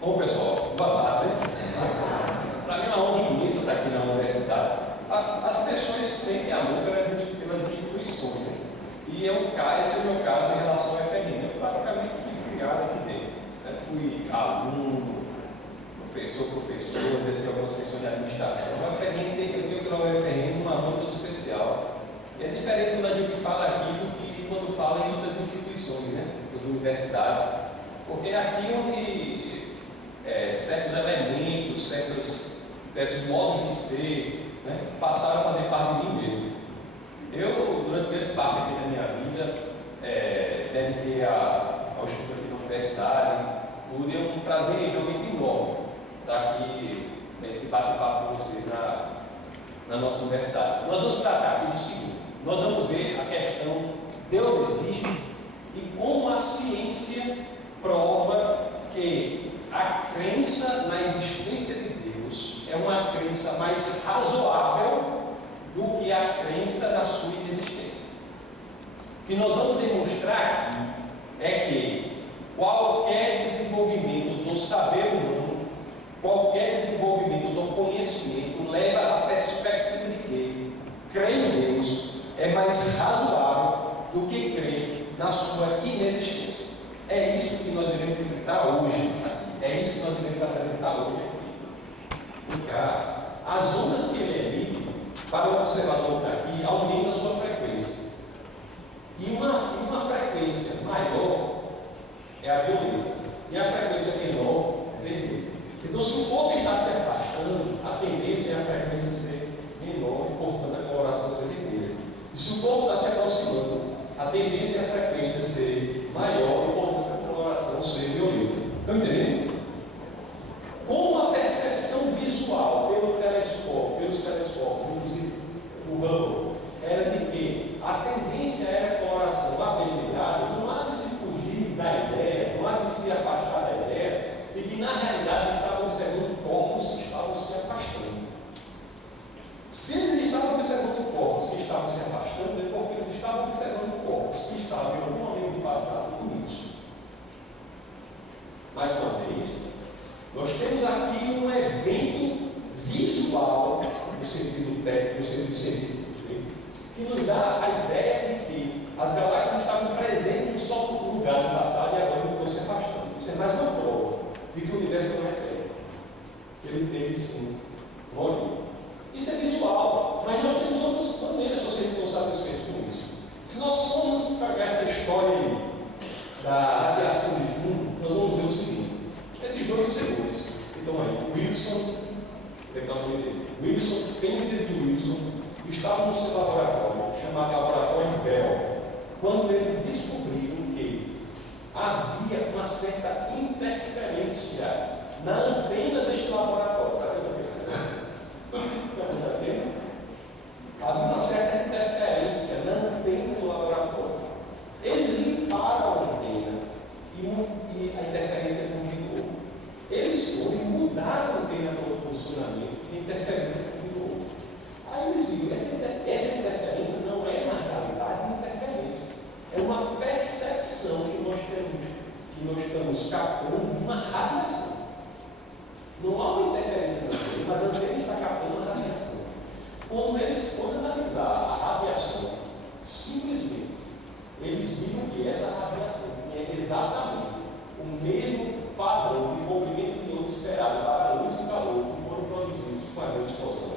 Bom, pessoal, boa tarde. Para mim é uma honra imensa estar aqui na universidade. As pessoas sentem amor pelas instituições, né? E esse é o meu caso em relação ao FRN. Eu praticamente fui criado aqui dentro, né? Fui aluno, professor, exerci algumas funções de administração. O FRN eu tenho que dar o FRN numa mão muito especial. E é diferente quando a gente fala aqui do que quando fala em outras instituições, né? As universidades. Porque aqui onde certos elementos, certos modos de ser, né, passaram a fazer parte de mim mesmo. Eu, durante grande parte aqui da minha vida, dediquei ao estudo aqui na universidade, por eu um prazer realmente enorme estar aqui nesse bate-papo com vocês na nossa universidade. Nós vamos tratar aqui do seguinte: nós vamos ver a questão Deus existe e como a ciência prova que a crença na existência de Deus é uma crença mais razoável do que a crença na sua inexistência. O que nós vamos demonstrar aqui é que qualquer desenvolvimento do saber humano, qualquer desenvolvimento do conhecimento leva à perspectiva de que crer em Deus é mais razoável do que crer na sua inexistência. É isso que nós iremos enfrentar hoje aqui. É isso que nós iremos apresentar hoje aqui. As ondas que ele emite para o observador que está aqui aumentam a sua frequência. E uma frequência maior é a violeta. E a frequência menor é vermelha. Então, se o ponto está se afastando, a tendência é a frequência ser menor e, portanto, a coloração ser vermelha. E se o ponto está se aproximando, a tendência é a frequência ser maior e, portanto, a coloração ser violeta. Estão entendendo? Com a percepção visual pelos telescópios, inclusive o Hubble, era de que a tendência era a coloração avermelhada, não há de se fugir da ideia, não há de se afastar da ideia, de que na realidade estavam observando corpos que estavam se afastando. Se eles estavam observando corpos que estavam se afastando, é porque eles estavam observando corpos que estavam em algum momento do passado unidos. Mais uma vez, nós temos aqui um evento visual, no sentido técnico, no sentido científico, que nos dá a ideia de que as galáxias estavam presentes em só um lugar no passado e agora estão se afastando. Isso é mais uma prova de que o universo não é terra. Ele teve sim uma origem. Isso é visual, mas nós temos outras maneiras, se você não sabe com isso. Se nós formos pegar essa história da radiação de fundo, nós vamos ver o seguinte: esses dois senhores que estão aí, Wilson Penzias e Wilson, estavam no seu laboratório, chamado Laboratório Bell, quando eles descobriram que havia uma certa interferência na antena deste laboratório. Havia uma certa interferência na antena do laboratório. Eles limparam a antena e a interferência continuou. Eles foram e mudaram a antena para o funcionamento e a interferência continuou. Aí eles viram, essa interferência não é na realidade uma interferência, é uma percepção que nós temos, que nós estamos captando uma radiação. Não há uma interferência na antena, mas a antena está captando uma radiação. Quando eles foram analisar a radiação, simplesmente eles viram que essa radiação tinha exatamente o mesmo padrão de comprimento de onda esperado para a luz e calor que foram produzidos com a grande explosão.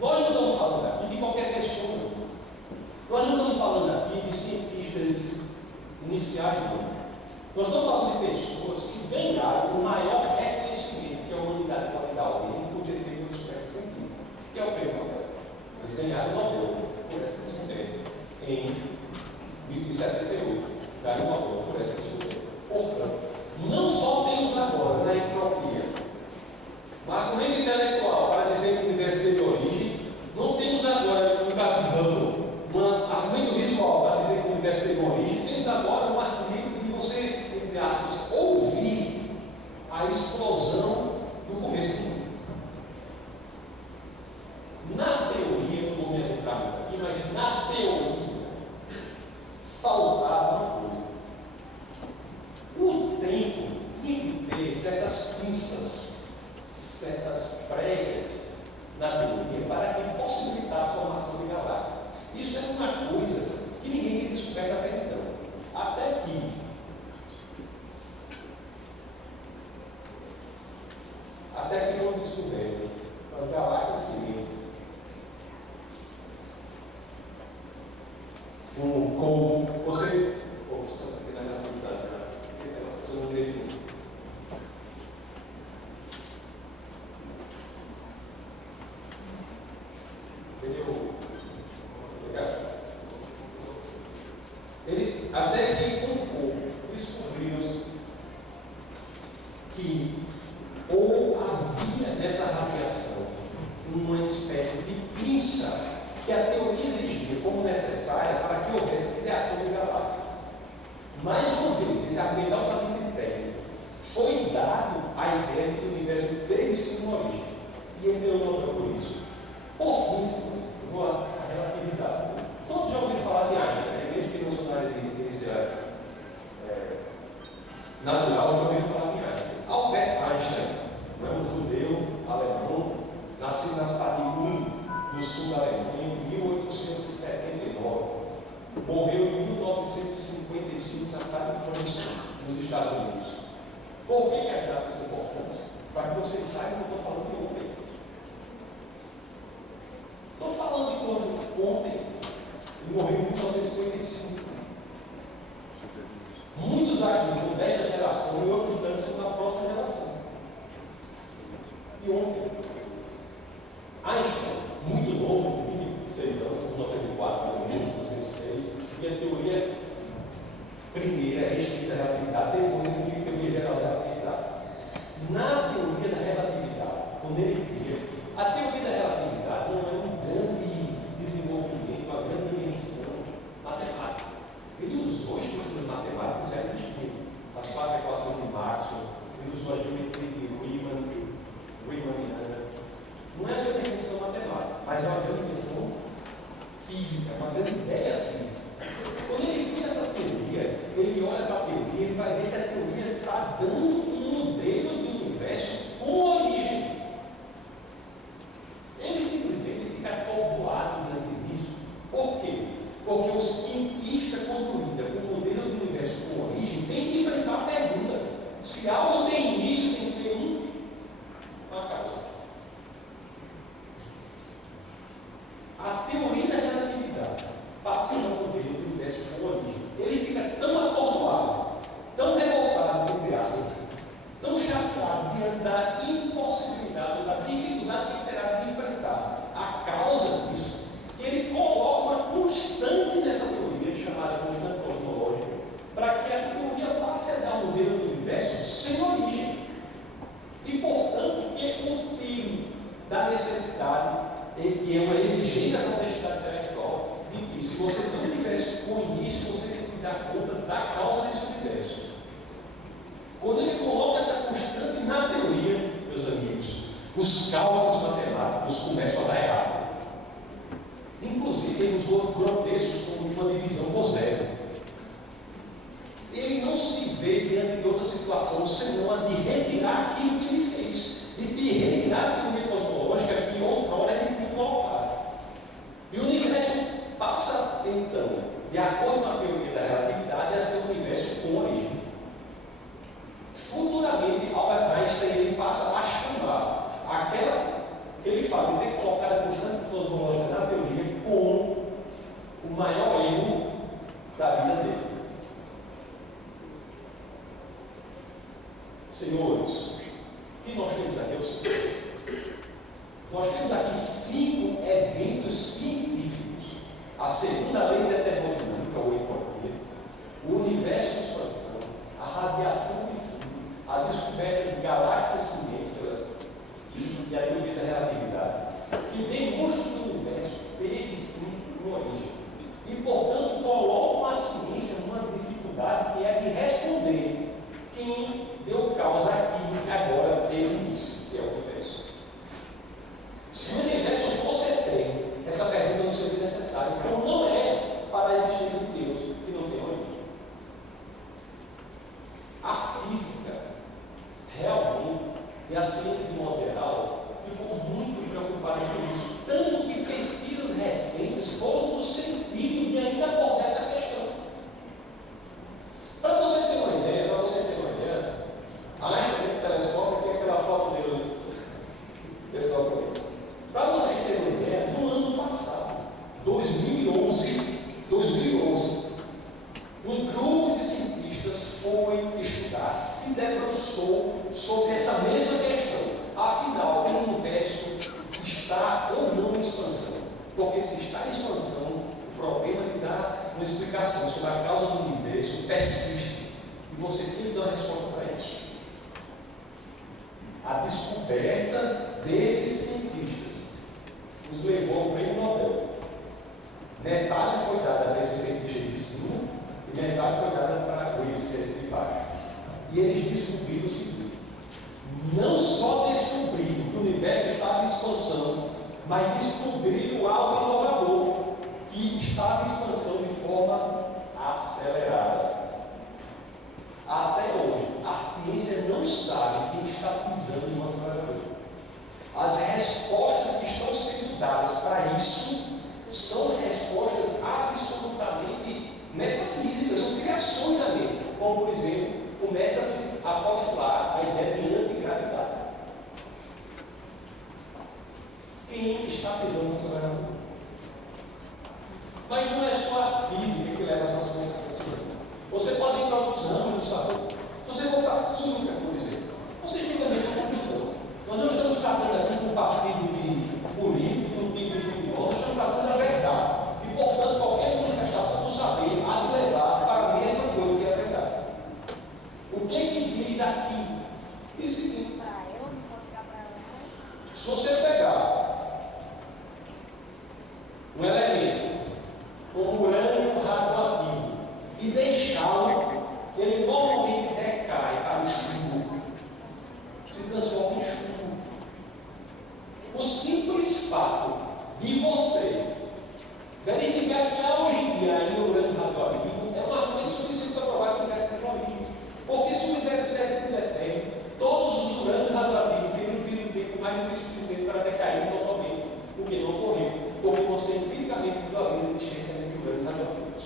Nós não estamos falando aqui de qualquer pessoa. Nós não estamos falando aqui de cientistas iniciais do mundo. Nós estamos falando de pessoas que ganharam o maior reconhecimento que a humanidade pode dar a alguém por ter feito um descoberta científica, que é o prêmio Nobel. Eles ganharam o Nobel por essa descoberta em 1978. Ganharam o Nobel por essa descoberta. Portanto, não só temos agora na entropia um argumento intelectual para dizer que o universo teve origem, não temos agora, no caso de Hubble, um argumento visual para dizer que o universo teve origem, temos agora um argumento de você, entre aspas, ouvir a explosão do começo do mundo. Na teoria do momento uma espécie de pinça que a teoria exigia como necessária para que houvesse criação de galáxias. Mais uma vez, esse argumental técnico foi dado a ideia de que o universo teve sim uma origem, e ele deu nome por isso. Por fim, a relatividade. Todos já ouviram falar de Einstein, mesmo que não são na área de ciência natural, já ouviram falar de Einstein. Albert Einstein é um judeu alemão, nascido na cidade de Ulm, do sul da Alemanha, em 1879. Morreu em 1955 na cidade de Princeton, nos Estados Unidos. Por que as datas são importantes? Para que vocês saibam que eu estou falando de ontem. Estou falando de quando ontem ele morreu em 1955. Muitos aqui são desta geração e outros tantos são da próxima geração. E ontem, Einstein, muito novo, 26 anos, 94, 1906, e a teoria primeira é escrita da relatividade, depois a teoria geral da relatividade. Na teoria da relatividade, quando ele cria, a teoria da relatividade não é um grande desenvolvimento, uma grande invenção matemática. Ele usou estruturas matemáticas que já existiam. As 4 equações de Maxwell, ele usou a geometria de Riemanniana. Não é uma grande invenção matemática, mas é uma grande invenção física, uma grande ideia física. Quando ele cria essa teoria, ele olha para a teoria, ele vai ver que a teoria está dando um modelo do universo com origem. Ele simplesmente fica atordoado diante disso. Por quê? Porque o cientista, quando lida com o modelo do universo com origem, tem que enfrentar a pergunta: se algo tem início, tem que ter uma causa. A teoria da relatividade passa no modelo do universo com origem. Ele fica tão atordoado, tão revoltado, entre aspas, tão chateado diante da impossibilidade, da dificuldade que terá de enfrentar a causa disso, que ele coloca uma constante nessa teoria, chamada constante cosmológica, para que a teoria passe a dar um modelo do universo sem origem. E, portanto, que o termo da necessidade, que é uma exigência da honestidade intelectual, de que se você não tivesse um início, você tem que dar conta da causa desse universo. Quando ele coloca essa constante na teoria, meus amigos, os cálculos matemáticos começam a dar errado. Inclusive, tem os grotescos como uma divisão por zero. Ele não se vê diante de outra situação senão a de retirar aquilo que ele fez, e de retirar a teoria cosmológica que outrora ele tinha colocado. E o universo passa, então, de acordo com a teoria da relatividade, a ser um universo com origem. Futuramente, Albert Einstein ele passa a chamar aquela que ele fala de ter colocado a constante cosmológica na teoria como o maior erro da vida dele. Senhores, o que nós temos aqui é o seguinte: nós temos aqui 5 eventos científicos: a segunda lei da termodinâmica, ou entropia, o universo de expansão, a radiação de fundo, a descoberta de galáxias cinéticas e a teoria da relatividade, que demonstram que o universo teve sim uma origem. E, portanto, colocam a ciência numa dificuldade que é de responder quem deu causa àquilo que agora teve início, que é o universo. Se o universo fosse eterno, essa pergunta não seria necessária. Então, não é para a existência de Deus que não tem origem. A física, realmente, e a ciência de modo geral, ficou muito preocupada com isso. Tanto que pesquisas recentes foram no sentido de ainda abordar essa questão. Para você ter uma ideia, Einstein tem um telescópio, tem aquela foto dele. Para vocês terem uma ideia, no ano passado, 2011, um grupo de cientistas foi estudar, se debruçou sobre essa mesma questão. Afinal, o universo está ou não em expansão? Porque se está em expansão, o problema de dar uma explicação sobre a causa do universo persiste. E você tem que dar uma resposta para isso. A descoberta desses cientistas nos levou ao prêmio Nobel. Metade foi dada para esse cientista de cima e metade foi dada para Grace, que é esse de baixo. E eles descobriram o seguinte: não só descobriram que o universo estava em expansão, mas descobriram algo inovador, que estava em expansão de forma acelerada. Até hoje, a ciência não sabe quem está pisando no acelerador. As respostas que estão sendo dadas para isso são respostas absolutamente metafísicas, são criações da mente. Como, por exemplo, começa a postular a ideia de antigravidade. Quem está pisando no acelerador? Mas não é só a física que leva essas coisas a funcionar. Você pode ir para outros ramos, sabe? Se você for para a química, por exemplo, você chega nessa conclusão. Nós não estamos tratando aqui de um partido de político, de um tipo de futebol, nós estamos tratando da verdade. E, portanto, qualquer manifestação do saber há de levar para a mesma coisa que é a verdade. O que diz aqui? Diz o seguinte: se você pegar um elemento como urânio radioativo e deixá-lo, ele normalmente decai para o chumbo, se transforma em chumbo. O simples fato de você verificar que há hoje em dia ainda urânio radioativo é um argumento suficiente para provar que o universo tem origem. Porque se o universo tivesse sido eterno, todos os urânios radioativos teriam tempo mais do que suficiente para decair totalmente, o que não ocorreu, porque você empiricamente visualiza a existência de urânios radioativos.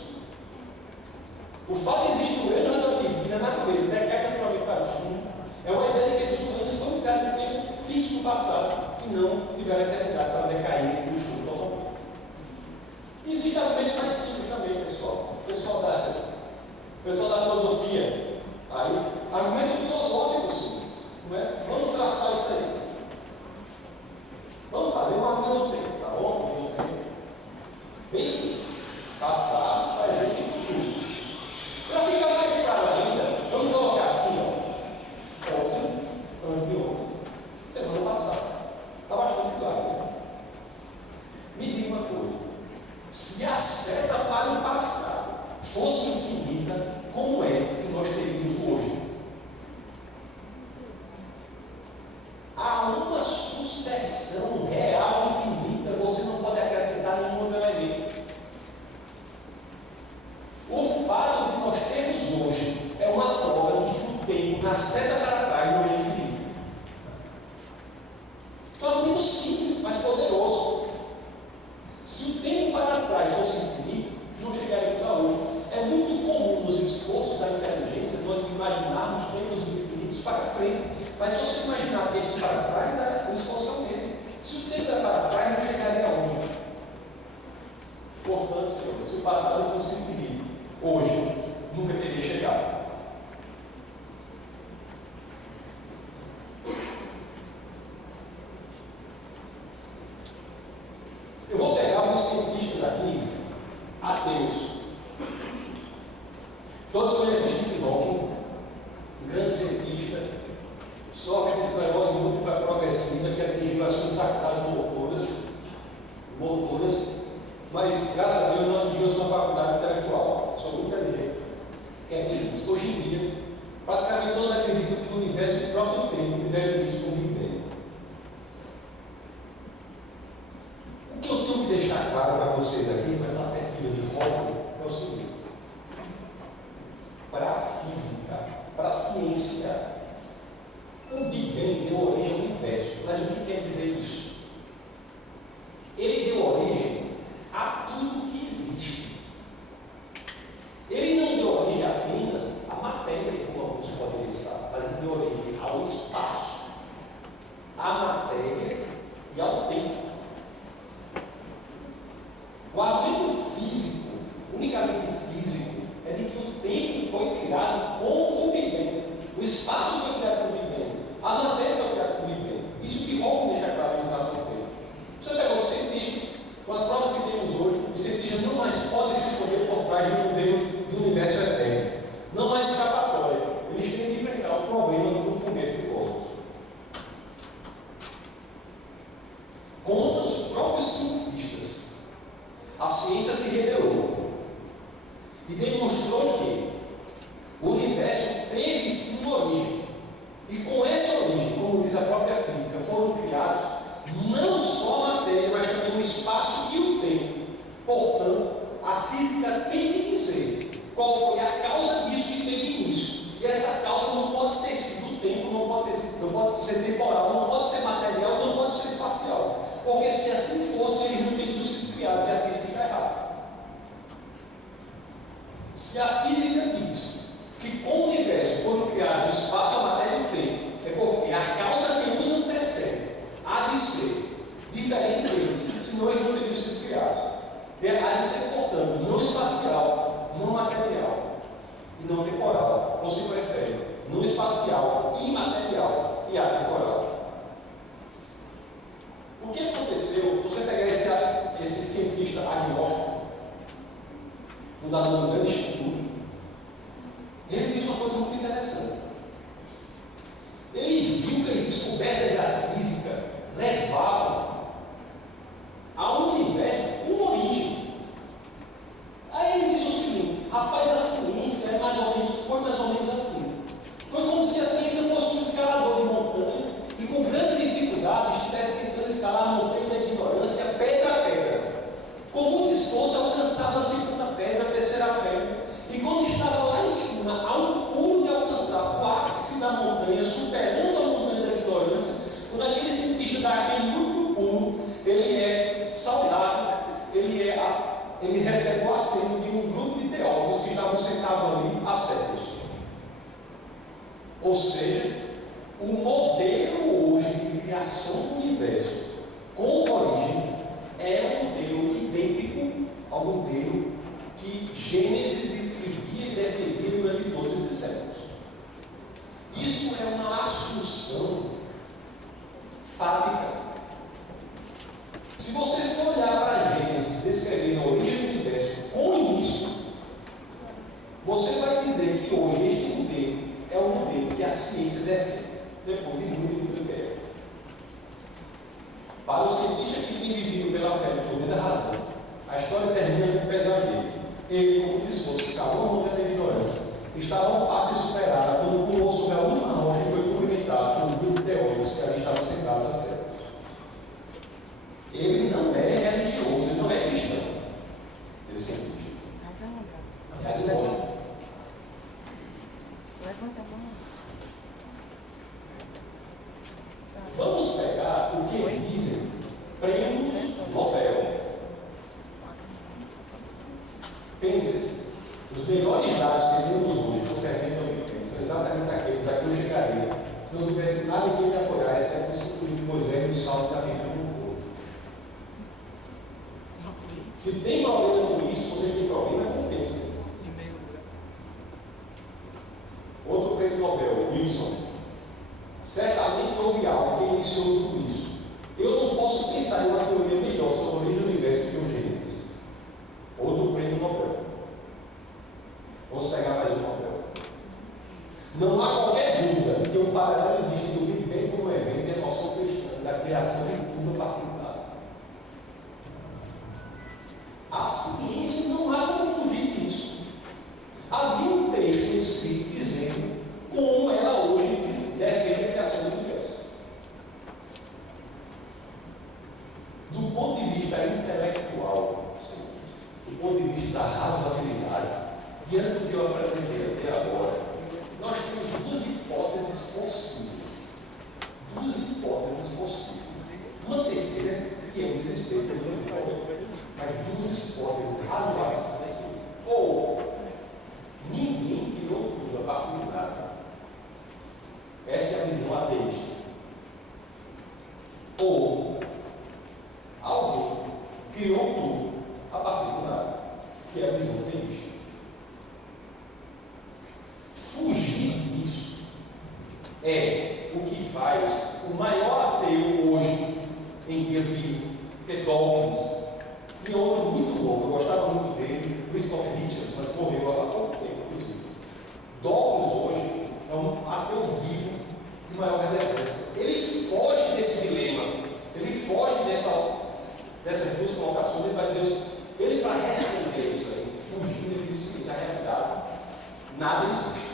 O fato de existir urânio radioativo que na natureza decai naturalmente para o chumbo é uma ideia de que esses urânios foram criados em tempo fixo no passado e não tiveram eternidade para decair no chumbo totalmente. Existem argumentos mais simples também, pessoal. Pessoal da filosofia. Aí, argumento filosófico simples. Não é? Vamos traçar isso aí. Vamos fazer uma linha do tempo, tá bom? Bem simples. Passado, presente e futuro. Para ficar mais claro ainda, vamos colocar assim, ó. Ontem, anteontem, semana passada. Está bastante claro, né? Me diga uma coisa. Se a seta para o passado fosse infinita, como é que nós teríamos hoje? Há uma sucessão real infinita, você não pode acrescentar nenhum outro elemento. O fato de nós termos hoje é uma prova de que o tempo na seta para trás não é infinito. Então é muito simples, mas poderoso. Se o tempo para trás fosse infinito, não chegaríamos a hoje. É muito comum nos esforços da inteligência nós imaginarmos tempos infinitos para frente. Mas se você imaginar tempos para trás, o esforço é o mesmo. Se o tempo é para trás, não chegaria aonde? Portanto, Senhor, se o passado fosse infinito, hoje nunca teria chegado. Eu vou pegar alguns cientistas aqui, ateus. Todos conhecem Stephen Hawking, um grande cientista, sofre desse negócio de múltipla progressiva que atingiu as suas faculdades motoras, mas graças a Deus não atingiu a sua faculdade intelectual. Sou muito inteligente. Hoje em dia, praticamente todos acreditam que o universo e o próprio tempo tiveram início com o Big Bang. O que eu tenho que deixar claro para vocês aqui, com essa assertiva de Hawking, é o seguinte: para a física, para a ciência, o Big Bang deu origem ao universo. Mas o que quer dizer isso? Ele deu origem a tudo que existe. Ele não deu origem apenas à matéria, como alguns podem pensar, mas ele deu origem ao espaço, à matéria e ao tempo. O argumento físico ciência se rebelou e demonstrou que o universo teve sim uma origem. E com essa origem, como diz a própria física, foram criados não só a matéria, mas também o espaço e o tempo. Portanto, a física tem que dizer qual foi a causa disso que teve início. E essa causa não pode ter sido o tempo, não pode ser temporal, não pode ser material, não pode ser espacial. Porque se assim fosse, eles não teriam sido criados e a física está errada. Se a física diz que com o universo foram criados o espaço, a matéria e o tempo, é porque a causa que os antecede há de ser diferente deles, senão eles não teriam sido criados. Há de ser, portanto, não espacial, não material e não temporal, ou se prefere, não espacial, imaterial e atemporal. O que aconteceu? Você pegar esse cientista agnóstico, fundador do grande instituto, ele disse uma coisa muito interessante. Ele viu que as descobertas da física levavam ao universo uma origem. Aí ele disse o seguinte: rapaz, a ciência foi mais ou menos assim. Foi como se a ciência fosse um escalador de montanhas e com grande dificuldade estivesse tentando escalar a montanha da ignorância pedra a pedra. Com muito esforço alcançava a segunda pedra, a terceira pedra. E quando estava lá em cima, a um pulo de alcançar o ápice da montanha, superando a montanha da ignorância, quando aquele cientista dá aquele único pulo, ele é saudado, ele recebe o assento de um grupo de teólogos que estavam sentados ali há séculos. Ou seja, o modelo hoje de criação do universo com origem é um modelo idêntico ao modelo que Gênesis descrevia e defendia durante todos os séculos. Isso é uma assunção fálica. Se você for olhar para Gênesis descrevendo a origem do universo com início, você vai dizer que hoje este modelo é o modelo que a ciência defende, depois de muito tempo. Para o cientista que tem vivido pela fé no poder da razão, a história termina com o pesadelo. Ele, como discurso, escalou a montanha da ignorância, estava a um passo de superar quando pulou sobre a última rocha e foi cumprimentado por um grupo de teólogos que ali estavam sentados a séculos. Ele não é religioso, ele não é cristão. Esse cientista. É agnóstico. Levanta a mão. Vamos pegar o que dizem prêmios Nobel. Pense, os melhores dados que temos hoje concernentes ao Big Bang são exatamente aqueles a que eu chegaria se não tivesse nada que me apoiar, exceto o Instituto de Moisés e o salto da Bíblia no corpo. Se tem problema com isso, você tem problema com pense. Outro prêmio Nobel, Wilson. Certamente houve algo que iniciou tudo isso. Eu não posso pensar em uma teoria melhor sobre a origem do universo que o Gênesis. Outro prêmio Nobel. Vamos pegar mais um Nobel. Não há qualquer dúvida que um paralelo existe do Big Bang como evento e a noção cristã da criação de tudo a partir do nada. A ciência não há como fugir disso. Havia um texto escrito dizendo como ela hoje defende a criação do universo. Do ponto de vista intelectual, do ponto de vista da razoabilidade, diante do que eu apresentei até agora, nós temos duas hipóteses possíveis. Duas hipóteses possíveis. Uma terceira, que é um desrespeito das duas hipóteses, mas duas hipóteses razoáveis possíveis. Ou ninguém criou tudo a partir de nada. Essa é a visão ateísta. Ou alguém criou tudo a partir de nada, que é a visão ateísta. Fugir disso é o que faz o maior ateu hoje em dia vivo, que é Dawkins. E outro muito bom, eu gostava muito dele, Christopher Hitchens, mas morreu há pouco tempo, inclusive. Dawkins hoje é um ateu vivo de maior relevância. Ele foge desse dilema, ele foge dessas duas colocações, ele vai dizer, ele para responder na realidade, nada existe.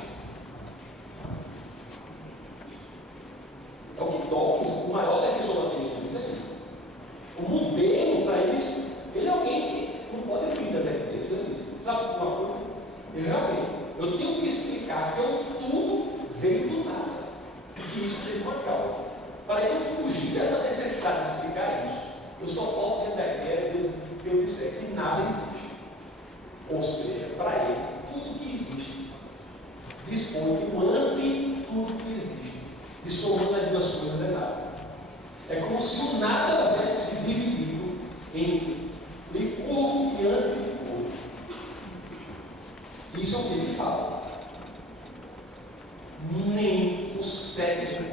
É o que Dawkins, o maior defensor do ateísmo, diz é isso. O modelo para isso, ele é alguém que não pode fugir das evidências. Sabe uma coisa? Eu tenho que explicar que tudo veio do nada. E isso teve uma causa. Para eu fugir dessa necessidade de explicar isso, eu só posso ter a ideia de que eu disser que nada existe. Ou seja, para ele, tudo que existe dispõe de um anti-tudo que existe. E somando as duas coisas é nada. É como se o nada houvesse se dividido em licurgo e anti-licurgo. Isso é o que ele fala. Nem o cérebro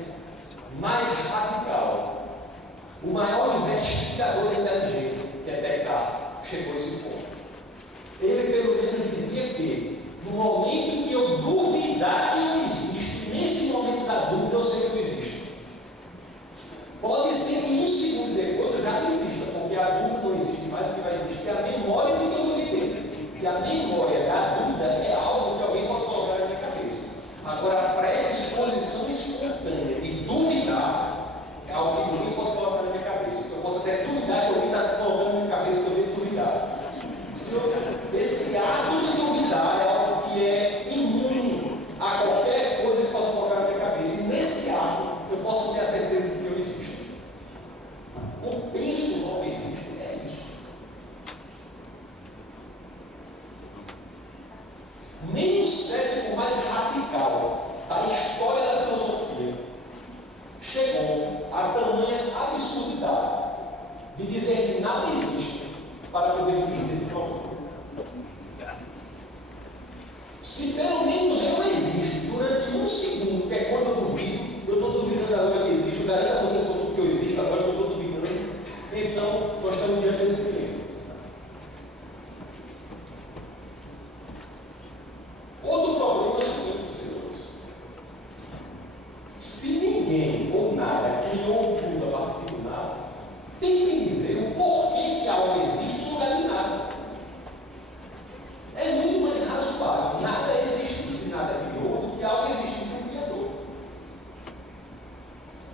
mais radical, o maior investigador da inteligência, que é Descartes, chegou a esse ponto. Ele, pelo menos, dizia que no momento em que eu duvidar que eu existo, nesse momento da dúvida eu sei que eu existo. Pode ser que um segundo depois eu já não exista, porque a dúvida não existe mais, o que vai existir é a memória de que eu duvidei. E a memória da dúvida é algo que alguém pode colocar na minha cabeça. Agora, a predisposição espontânea de duvidar é algo que ninguém pode colocar na minha cabeça. Eu posso até duvidar que alguém está colocando na minha cabeça que eu devo duvidar. Esse ato de duvidar é algo que é imune a qualquer coisa que possa colocar na minha cabeça. E nesse ato eu posso ter a certeza de que eu existo. O penso não existe, é isso. Nem o cérebro mais radical da história da filosofia chegou a tamanha absurdidade de dizer que nada existe para poder fugir desse problema. Se pelo menos eu existo durante um segundo, que é quando eu duvido, eu estou duvidando agora que existe, eu garanto a vocês que eu existo, agora que eu estou duvidando, então nós estamos diante desse problema. Outro problema é o seguinte, senhores: se ninguém ou nada criou tudo a partir do nada, tem que me dizer o porquê que algo existe no lugar de nada. É muito mais razoável nada existir se nada criou do que algo existir sem criador.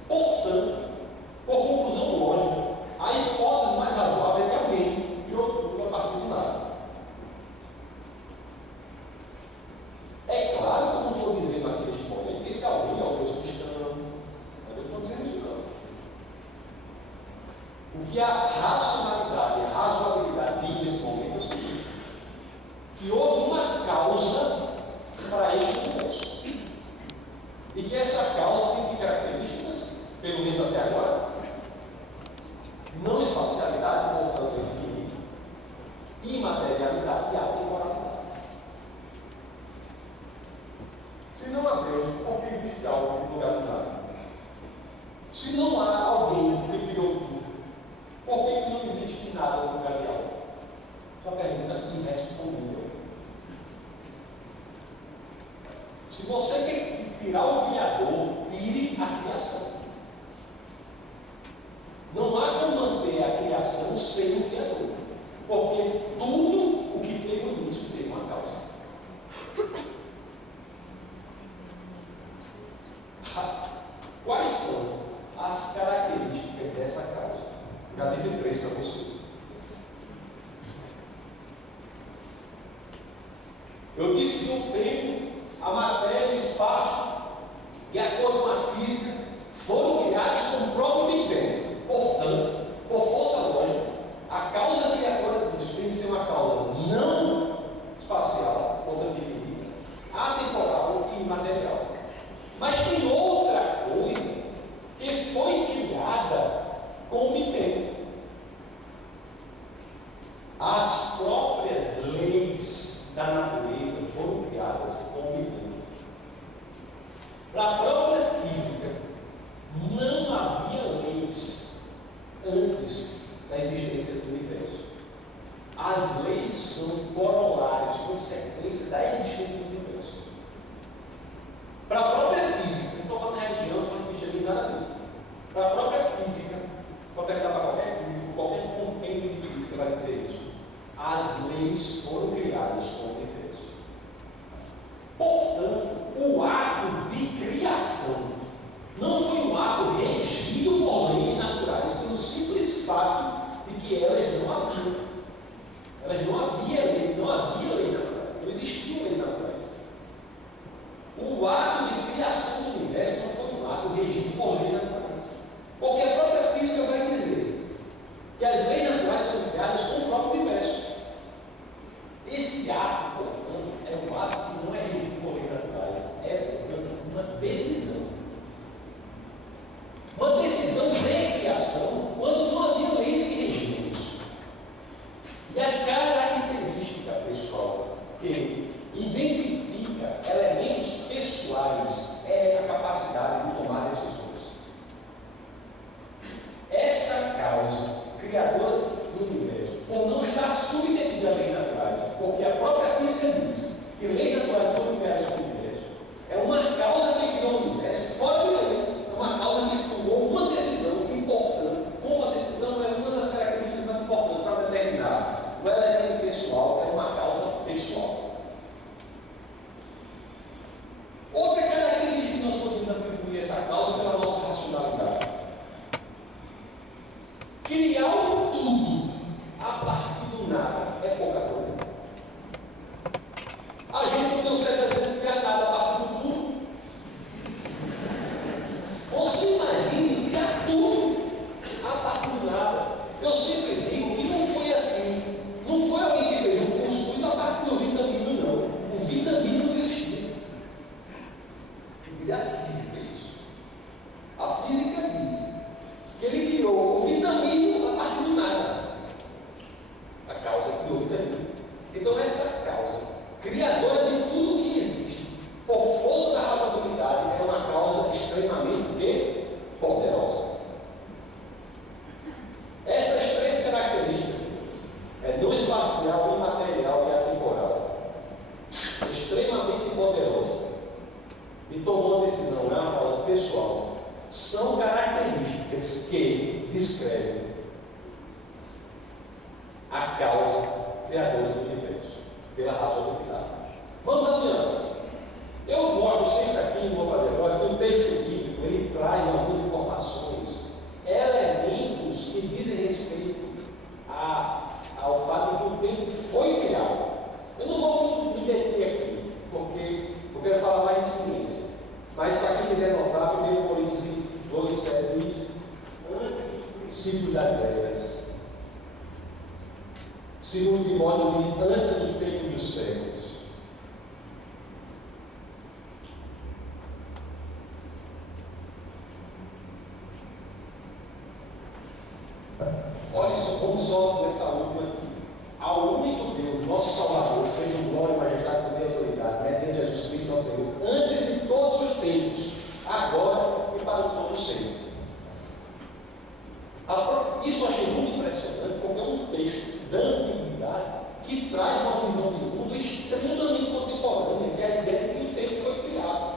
Portanto, por conclusão lógica, a hipótese mais razoável é que alguém criou tudo a partir do nada. É claro que eu não estou dizendo aqui neste momento que esse alguém é o Deus cristão. Mas eu não estou dizendo isso não. O que a racionalidade, a razoabilidade diz nesse momento é o seguinte: que houve uma causa para este universo. E que essa causa tem que características, pelo menos até agora, não espacialidade, portanto infinito, imaterialidade e atemporalidade. Se não há Deus, por que existe algo no lugar do nada? Se não há alguém que criou tudo, por que não existe nada no lugar de algo? Sua pergunta irrespondível. Se você quer tirar o Criador, tire a criação. Não há como manter a criação sem o Criador, porque tudo o que teve um início teve uma causa. Quais são as características dessa causa? Já disse 3 para vocês. Eu disse que o tempo, a matéria e o espaço, de acordo com a física, foram criados com o próprio Big Bang. Portanto, por força lógica, a causa criadora disso tem que ser uma causa não espacial, portanto infinita, atemporal e imaterial. Mas tem outra coisa que foi criada com o Big Bang. As próprias leis da natureza foram criadas com o Big Bang. Para a própria física, não havia leis antes da existência do universo. As leis são corolários, consequência da existência do universo. Para a própria física, não estou falando de religião, não estou falando de cristianismo, nada disso. Para a própria física, pode perguntar para qualquer físico, qualquer compêndio de física vai dizer isso. As leis foram criadas com o universo. que elas não haviam. Elas não havia lei, não havia lei natural, não existiam leis naturais. O ato de criação do universo não foi um ato regido por leis naturais. Porque a própria física vai dizer que as leis naturais são criadas com o próprio universo. Esse ato, portanto, é um ato que não é regido por leis naturais, é, portanto, uma decisão. Uma decisão de criação quando não havia leis que regiam isso. E a característica pessoal que identifica elementos pessoais é a capacidade de tomar decisões. Essa causa criadora do universo, por não estar submetida a leis naturais, porque a própria física diz que leis naturais são criadas no universo, é uma causa que criou o universo fora de leis, é uma causa que tomou uma decisão importante. Como a decisão é uma das características mais importantes para determinar o elemento pessoal, é uma causa pessoal. Outra característica que nós podemos atribuir a essa causa pela nossa racionalidade. Criar um tudo a partir do nada é pouca coisa. A gente não consegue às vezes criar nada a partir do tudo. Você imagine criar tudo a partir do nada. Eu sempre digo que não foi assim. Não foi alguém que fez um cuscuz a partir do vitamino, não. O vitamino não existia. E a física é isso. A física diz que ele criou o vitamino a partir do nada. A causa do vitamino. Então essa causa, criadora de tudo que existe, por força da razoabilidade, é uma causa extremamente poderosa. Essas três características é do espacial, imaterial e atemporal. Extremamente poderosa. E tomou a decisão, é uma causa pessoal. São características que descrevem a causa criadora do universo, pela razoabilidade. Vamos adiante. Eu mostro sempre aqui, não vou fazer agora, que o texto bíblico ele traz algumas informações, elementos que dizem respeito ao fato de que o tempo foi criado. Eu não vou me deter aqui, porque eu quero falar mais de ciência. Mas para quem quiser notar, 1 Coríntios 2,7 diz: antes do princípio das eras. 2 Timóteo diz: antes do tempo dos séculos. Olha só, vamos só nessa última aqui. Ao único Deus, nosso Salvador, seja glória, majestade, poder e autoridade, mediante Jesus Cristo, nosso Senhor, antes de todos os tempos, agora e para todo sempre. Isso eu achei muito impressionante, porque é um texto da antiguidade que traz uma visão do mundo extremamente contemporânea, que é a ideia de que o tempo foi criado.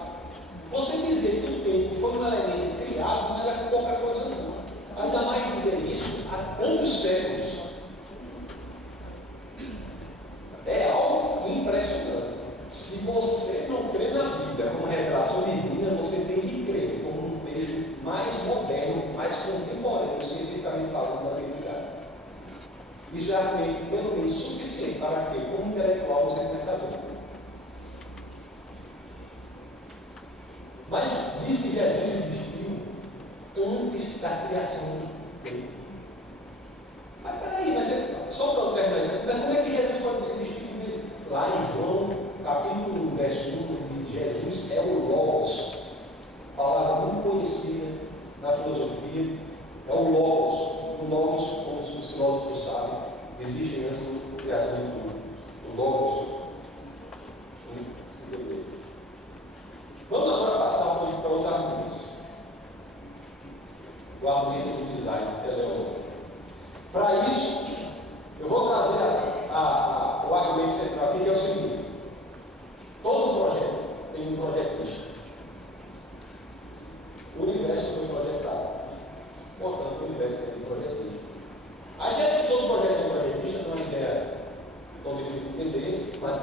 Você dizer que o tempo foi um elemento criado não era pouca coisa, não. Ainda mais dizer isso há tantos séculos. É algo impressionante. Se você não crê na vida como revelação divina, você tem que crer como um texto mais moderno, mais contemporâneo, cientificamente falando, da antiguidade. Isso é argumento pelo menos suficiente para que, como intelectual, você comece a ver. Mas diz que Jesus existiu antes da criação do tempo. Mas peraí, só para eu terminar isso, mas como é que Jesus pode existir mesmo? Lá em João, capítulo 1, verso 1, ele diz: Jesus é o Logos, palavra muito conhecida na filosofia, é o Logos. O Logos, como os filósofos sabem, existe antes da criação de tudo. O Logos. Vamos agora passar para outros argumentos. O argumento do design teleológico. Para isso, eu vou trazer o argumento central aqui, que é o seguinte: todo projeto tem um projetista. O universo foi projetado. Portanto, o universo tem um projetista. A ideia de todo projeto tem um projetista não é uma ideia tão difícil de entender, mas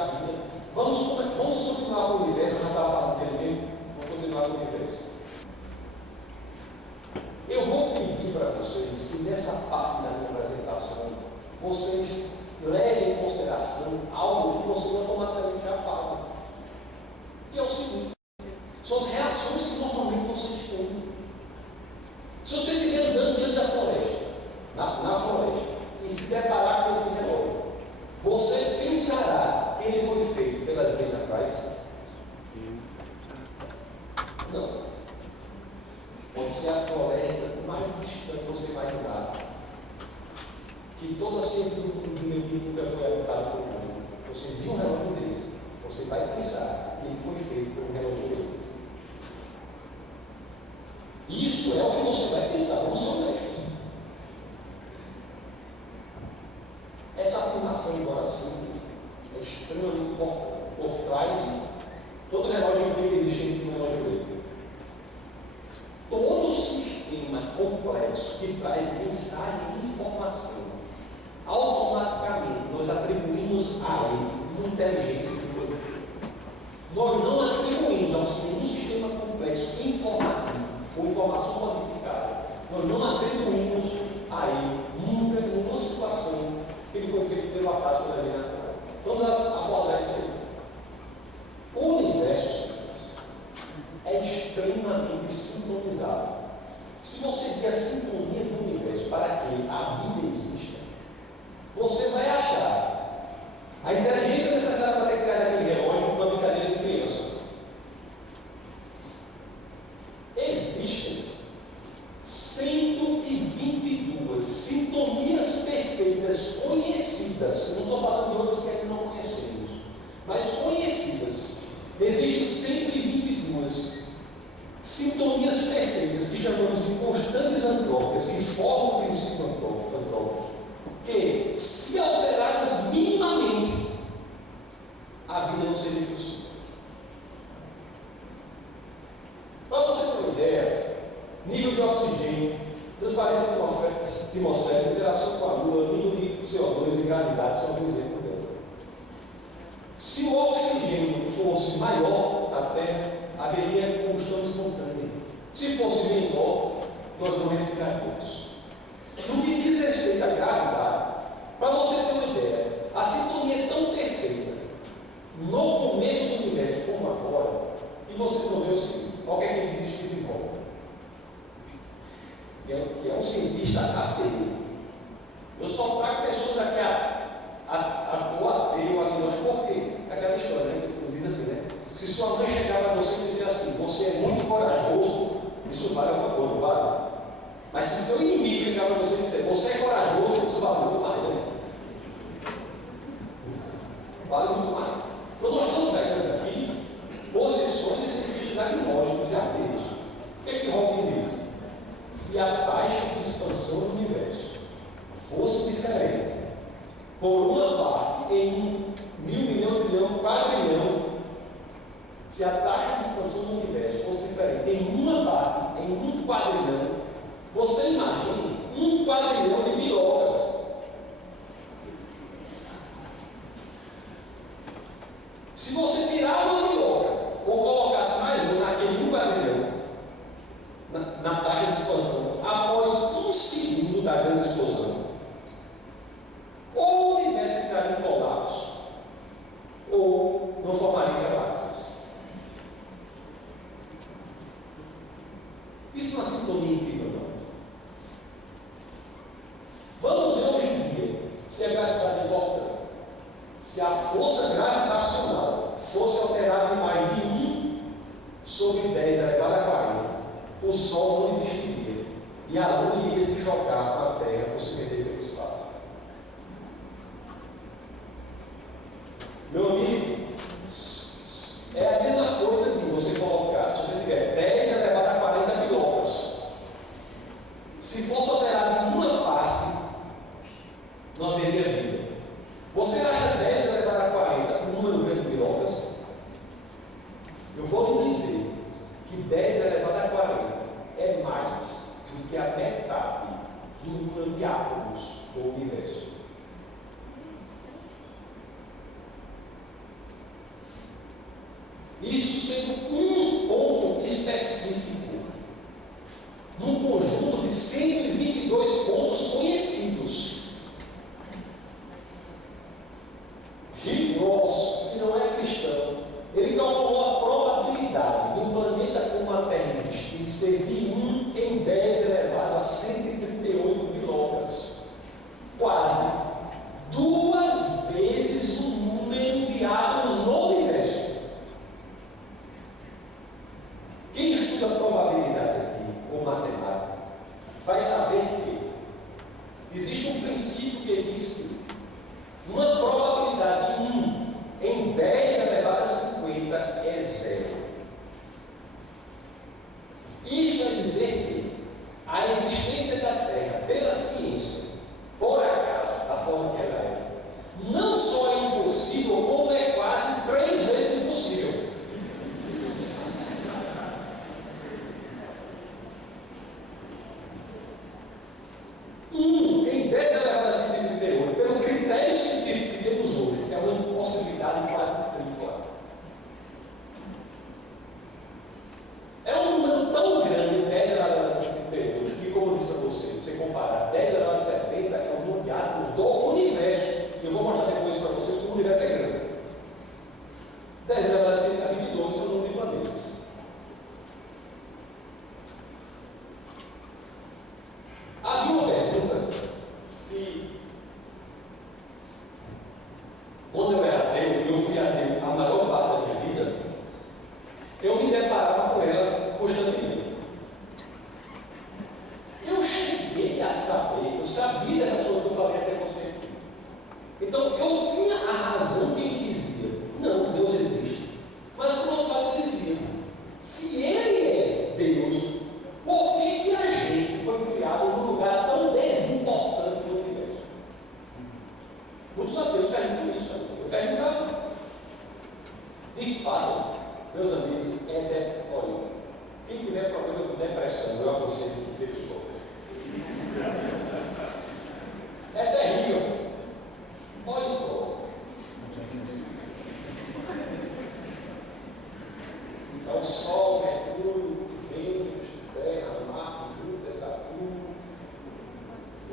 a vida. Vamos continuar com o universo, eu já estava falando dele mesmo, vamos continuar com o universo. Eu vou pedir para vocês que nessa parte da minha apresentação, vocês levem em consideração algo que vocês automaticamente já fazem. Que é o seguinte: são as reações que normalmente vocês têm. Se você estiver andando dentro da floresta, na floresta, e se deparar com esse relógio, você pensará que ele foi feito pelas vezes atrás? Não. Pode ser a floresta mais distante que você vai imaginar. Que toda a ciência do meu vida nunca foi habitada por mundo. Você viu um relógio desse, você vai pensar que ele foi feito por um relógio dele. Isso é o que você vai pensar, vamos ser honestos. Essa afirmação, embora simples, é extremamente importante. Por trás, todo relógio implica existir um relógio dele. Todo sistema complexo que traz mensagem e informação, automaticamente nós atribuímos a ele uma inteligência de coisa. Nós não atribuímos ao sistema complexo informativo ou informação codificada, nós não atribuímos a ele nunca nenhuma situação que ele foi feito pelo acaso pela lei natural. Vamos abordar isso aí. O universo é extremamente sintonizado. Se você vê a sintonia do universo para que a vida exista, você vai achar a inteligência necessária para ter criado aquele relógio com uma brincadeira de criança. Existem 122 sintonias perfeitas conhecidas. Eu não estou falando de outras que ainda não conhecemos, mas conhecidas. Existem 122 sintonias perfeitas que chamamos de constantes antrópicas, que formam o princípio antrópico, que, se alteradas minimamente, a vida não seria possível. Para você ter uma ideia, nível de oxigênio, transparência atmosférica, interação com a Lua, nível de CO2 e gravidade, só um exemplo dela. Se o oxigênio fosse maior da Terra, haveria combustão espontânea. Se fosse menor, nós não respiraríamos. No que diz respeito à gravidade, para você ter uma ideia, a sintonia é tão perfeita no começo do universo como agora, e você não vê o seguinte: qual que é que diz Stephen Hawking, que é um cientista ateu. Eu só trago pessoas aqui ateu, agnóstico, por quê? Aquela história, né? Diz assim, né? Se sua mãe chegar para você e dizer assim: você é muito corajoso, isso vale alguma coisa, não vale? Mas se seu inimigo chegar para você e dizer: você é corajoso, isso vale muito mais, né? Vale muito mais. Então nós estamos pegando aqui posições de cientistas agnósticos e ateus. O que é que Hawking diz? Se a taxa de expansão do universo fosse diferente por uma parte em 1.000 milhão, trilhão, quadrilhão, se a taxa de expansão do universo fosse diferente em uma parte em 1 quadrilhão, você imagine 1 quadrilhão de bilocas. Se você tirar uma biloca ou colocasse mais uma naquele 1 quadrilhão, na taxa de expansão, após 1 segundo da grande explosão, ou o universo entraria em colapso, ou não formaria galáxias. Isso não é uma sintonia incrível, não. Vamos ver hoje em dia se a gravidade é importante. Se a força gravitacional fosse alterada em mais de 1 sobre 10 elevado a 40, o Sol não existiria e a Lua iria se chocar com a Terra por se perder pelo espaço. Meu amigo, é a mesma coisa que você colocar, se você tiver 10 elevado a 40 bilocas, se fosse alterado em uma parte, não haveria vida. Você acha 10 elevado a 40 um número grande de bilocas? Eu vou lhe dizer que 10 elevado a 40 é mais do que a metade do Isso sendo um ponto específico, num conjunto de 122 pontos conhecidos. Rick Ross, que não é cristão, ele calculou a probabilidade de um planeta como a Terra existir ser de 1 em 10 elevado a 138 bilocas. Quase 2 vezes o número de átomos no universo. Quem estuda probabilidade aqui, ou matemática, vai saber que existe um princípio que diz que uma probabilidade de 1 em 10 elevado a 50 é zero. Isso é dizer que a existência da Terra, pela ciência, por acaso, da forma que ela é, não só é impossível, como é quase 3 vezes impossível. Em 10 elevado a 138, pelo critério científico que temos hoje, é uma impossibilidade quase tripla. É um número tão grande, 10 elevado a 138, que, como eu disse a você comparar 10 elevado a 70 é o número de átomos do universo. Eu vou mostrar depois para vocês como o universo é grande. 10 elevado a 122 é o número de planetas. Havia uma pergunta que, quando eu era ateu, eu fui ateu a maior parte da minha vida, eu me deparava com ela constantemente. Eu cheguei a saber, eu sabia dessa coisa que eu falei até você aqui. Então eu tinha a razão que me dizia, não, Deus existe. Mas por outro lado eu dizia, se Ele é Deus, por que a gente foi criado num lugar tão desimportante no universo? Muitos ateus perguntam isso também. Eu perguntava. De fato, meus amigos, olha, quem tiver problema com depressão, eu aconselho que feche os olhos. É terrível. Olha só. Então, Sol, Mercúrio, Vênus, Terra, Marte, Júpiter, Saturno,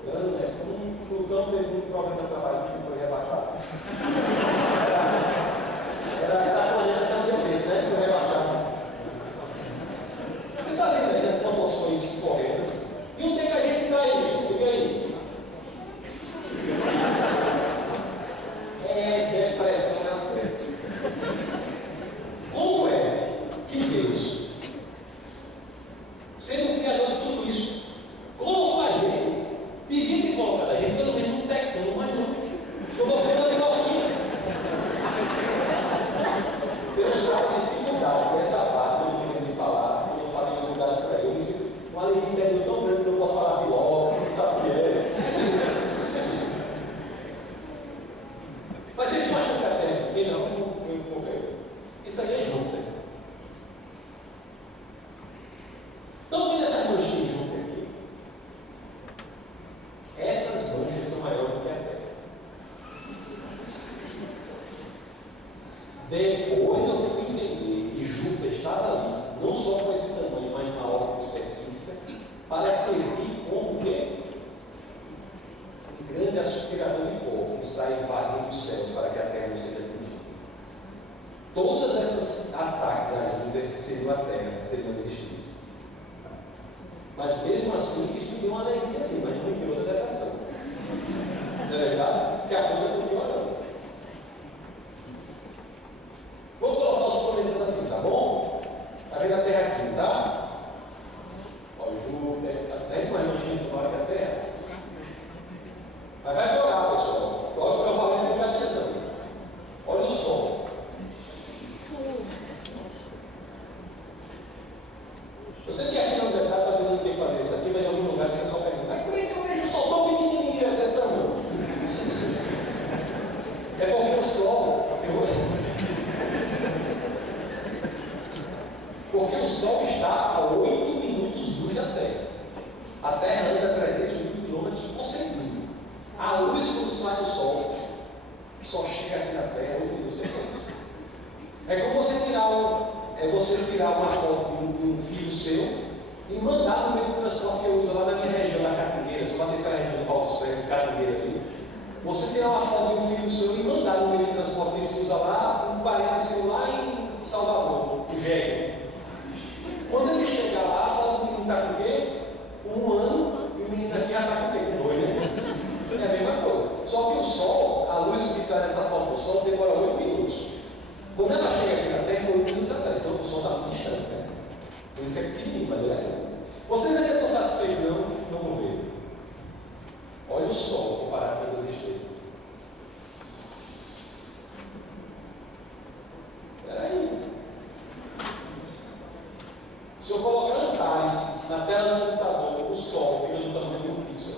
Urano, Netuno, Plutão teve um problema de trabalho que foi rebaixado. Era a coluna cambiamento, né? Foi rebaixado. Você está vendo aí as proporções corretas? E onde é que a gente está aí? Diga aí. É depressão na certa. Como é que Deus, sendo o criador de tudo isso, colocou a gente, devia ter colocado a gente pelo menos um teclado, mas não. Colocou na piroquinha. Você não sabe a dificuldade dessa parte que eu vim de falar, quando eu falei em lugares para ele, eu disse, uma alegria interior tão grande que eu não posso falar piroca, não sabe o que é. Mas vocês não acham que a Terra é pequena? Não. Isso aí é Júpiter. Estão vendo essas manchinhas de Júpiter aqui? Essas manchas são maiores do que a Terra. Depois eu fui entender que Júpiter estava ali, não só com esse tamanho, mas na órbita específica, para servir como que um grande aspirador de pó que sai varrendo os céus para que a Terra não seja atingida. Todas essas ataques a Júpiter seriam a Terra, se ele não existisse. Mas mesmo assim, isso me deu uma alegria assim, mas não me tirou da depressão. Não é verdade? Porque a coisa foi piorando. Vou colocar os planetas assim, tá bom? Está vendo a Terra aqui, tá? Olha o Júpiter, tá vendo mais notícias maior que a Terra? Mas vai piorar, pessoal. Olha o que eu falei, não é brincadeira não. Olha o Sol. Eu sei que aqui na universidade está vendo quem fazer isso aqui, mas em algum lugar fica só perguntando, mas por que eu vejo o Sol tão pequenininho desse tamanho? É porque o Sol, porque o Sol está a 8 minutos-luz da Terra. A Terra anda a 300 mil quilômetros por segundo. A luz, quando sai do Sol, só chega aqui na Terra 8 minutos depois. É como você tirar é você tirar uma foto de um filho seu e mandar no meio do transporte que eu uso lá na minha região, na Catingueira, só bater aquela região do Paulo dos Ferros, Catingueira ali. Você tirar uma foto de um filho seu e mandar no meio do transporte que se usa lá, um parente seu lá em Salvador, o Gênio. Quando ele chegar lá, a foto do menino está com o quê? 1 ano, e o menino aqui já está com o quê? Com 2, né? É a mesma coisa. Só que o sol, a luz que traz essa foto do sol, demora 8 minutos. Quando ela chega aqui na Terra, foi 8 minutos atrás. Então o sol está muito distante, né? Por isso que é pequenininho, mas ele é bom. Vocês ainda estão satisfeitos? Não? Vamos ver. Olha o sol comparado com as estrelas. Espera aí. Se eu colocar Antares na tela do computador, o sol fica do tamanho de um pixel.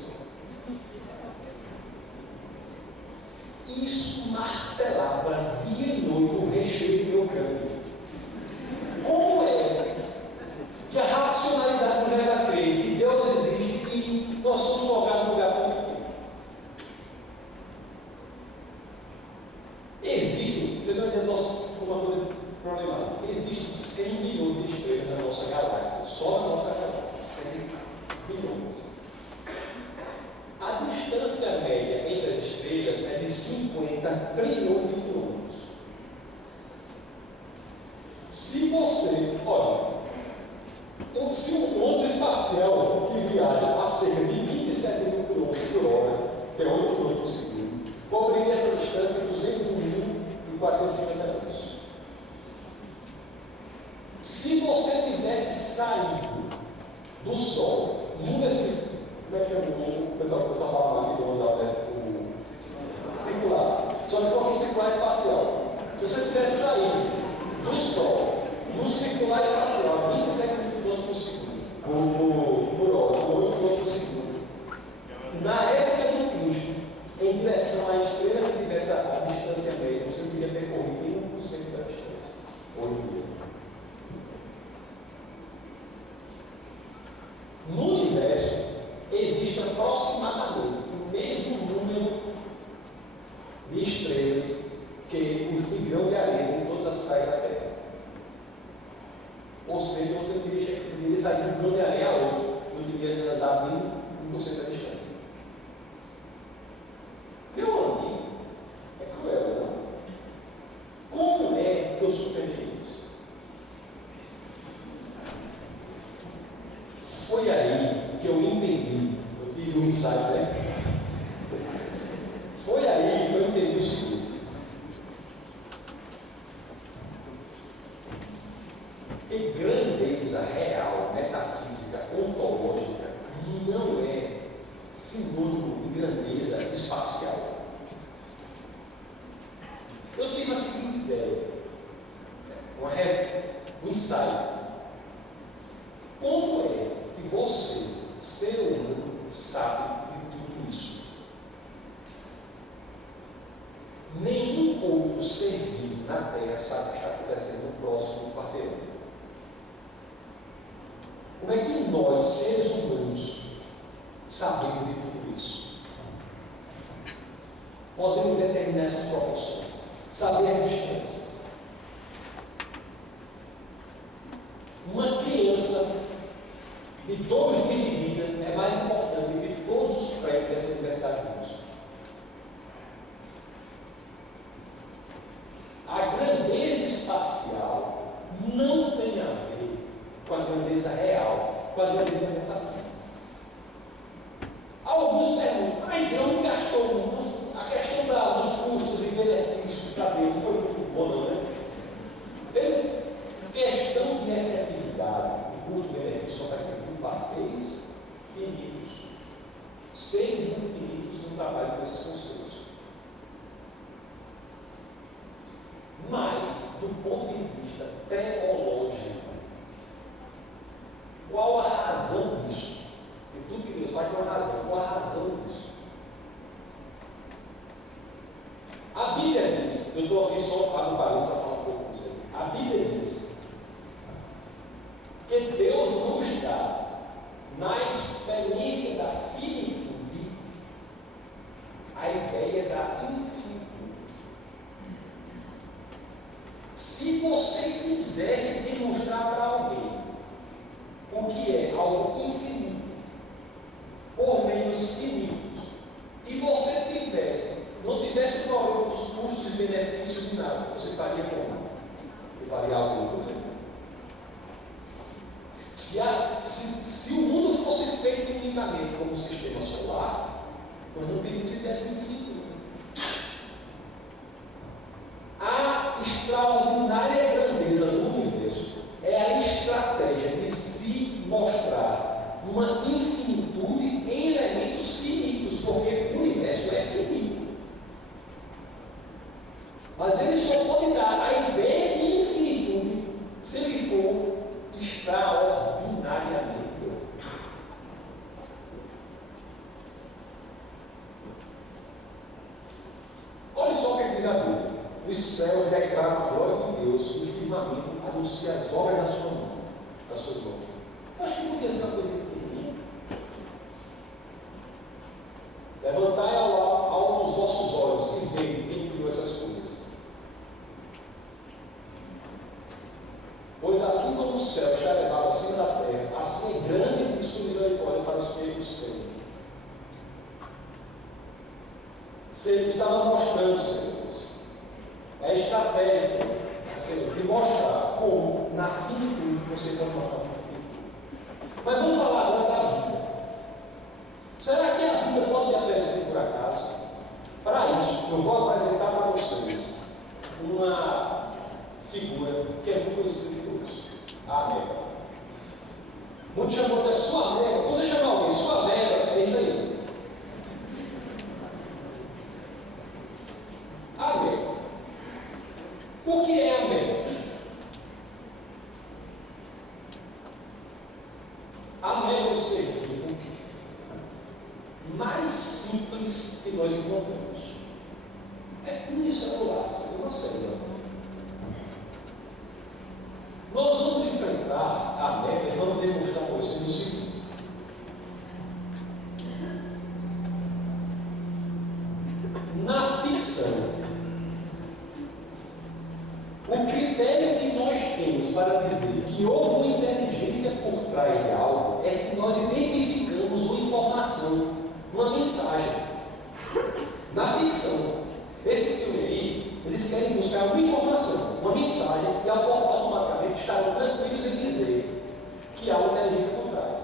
Isso martelava dia e noite o recheio do meu crânio. Como é que a racionalidade nos leva a crer que Deus existe e nós somos colocados no lugar do existem, você não entende uma coisa problemática, existem 100 milhões de estrelas na nossa galáxia, só na nossa galáxia, 100 bilhões. A distância média entre as estrelas é de 50 trilhões de quilômetros. Se você, olha, se um ponto espacial que viaja a cerca de 27 mil km por hora, que é 8 km por segundo, cobriria essa distância em 201.450 anos. Se você tivesse saído do Sol, como é que é o pessoal fala aqui, vamos usar o circular, só que fosse um circular espacial. Se você tivesse saído do Sol, no circular espacial, 27 km por segundo, por hora, 8 km por segundo, na época de Cristo, em direção à estrela que tivesse a distância média, você não podia percorrer nem 1% da distância. Hoje em dia. No universo, existe aproximadamente o mesmo número de estrelas que os de grão de areia em todas as praias da Terra. Ou seja, você deveria sair de um grão de areia a outro, não deveria andar nem 1% da distância. Meu amigo, é cruel, não? Como é que eu superei isso? Foi aí que eu entendi, eu tive um insight, né? Foi aí que eu entendi o seguinte: que grandeza real, metafísica, ontológica, não é sinônimo de grandeza espacial. Eu tive a seguinte ideia, um insight. Como é que você, ser humano, sabe de tudo isso? Nenhum outro ser vivo na Terra sabe o que está acontecendo no próximo quarteirão. Como é que nós, seres humanos, sabemos de tudo isso? Podemos determinar essas proporções, saber as distâncias. Uma criança de 2 dias de vida é mais importante do que todos os prédios dessa universidade juntos. A grandeza espacial não tem a ver com a grandeza real, com a grandeza metafísica. Alguns perguntam, então gastou muito, a questão dos custos e benefícios para Deus não foi muito boa, não, né? Questão de efetividade, o custo-benefício só vai ser para 6 finitos. 6 infinitos no trabalho com esses conceitos. Mas, do ponto de vista teológico, qual a razão disso? E tudo que Deus faz tem uma razão. Qual a razão disso? A Bíblia diz, eu estou aqui só para o parênteses para falar um pouco disso aí. A Bíblia diz que Deus nos dá, na experiência da finitude, a ideia da infinitude. Se você quisesse demonstrar para alguém o que é algo infinito, por meios finitos, e você não tivesse o problema dos custos e benefícios de nada, você faria como? Você faria algo muito grande. Se o mundo fosse feito unicamente como um sistema solar, nós não teríamos ideia do infinito. A extraordinária grandeza do universo é a estratégia de se mostrar uma infinitude em elementos finitos, porque o universo é finito. Mas ele só pode dar a ideia de infinitude se ele for extraordinariamente grande. Olha só o que diz a Bíblia. Os céus declaram a glória de Deus e o firmamento anuncia as obras da sua mão, das suas mãos. Você acha que podia ser uma coisa pequenininha? Levantai ao os vossos olhos e vede quem criou essas coisas. Pois assim como o céu está elevado acima da terra, assim é grande e sua misericórdia para os que os temem. Ele estava mostrando, Senhor, é a estratégia, Senhor, de mostrar como na finitude você pode mostrar uma finitude. Mas vamos falar agora da vida. Será que a vida pode aparecer por acaso? Para isso, eu vou apresentar para vocês uma figura que é muito conhecida de todos, a ameba. Muitos chamam de sua ameba. Quando você chama alguém, sua ameba, é isso aí. Ameba. O que é ameba? Ameba é o ser vivo mais simples que nós encontramos. É unicelular, é uma célula. Nós vamos enfrentar a ameba e vamos demonstrar para vocês o seguinte. Na ficção, o critério que nós temos para dizer que houve uma inteligência por trás de algo é se nós identificamos uma informação, uma mensagem. Na ficção, esse filme aí, eles querem buscar uma informação, uma mensagem, e automaticamente estarão tranquilos em dizer que há uma inteligência por trás.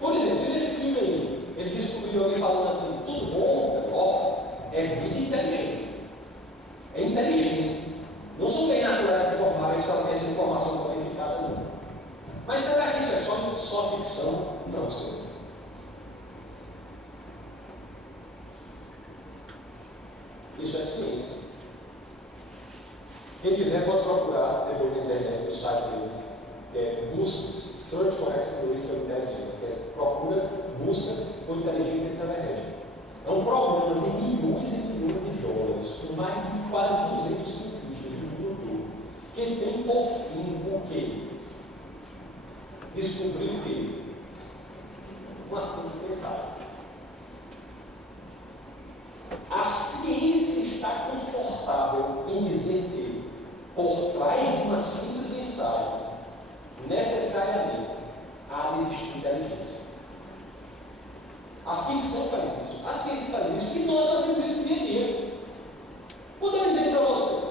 Por exemplo, se nesse filme aí, ele descobriu alguém falando assim, tudo bom, ó, é vida inteligente. É inteligência. Não são bem naturais que formaram essa informação qualificada, não. Mas será que isso é só ficção? Não, senhor. Isso é ciência. Quem quiser pode procurar depois na internet, no site deles, que é Search for Extraterrestrial Intelligence, que é busca por inteligência extraterrestre. É um programa de milhões e milhões de dólares, com mais de quase 200 cientistas do mundo todo, que tem por fim o quê? Descobrir o quê? Uma simples mensagem. A ciência está confortável em dizer que, por trás de uma simples mensagem, necessariamente há de existir inteligência. A ficção faz isso, a ciência faz isso, e nós fazemos isso no dia a dia. Vou dar um exemplo para vocês.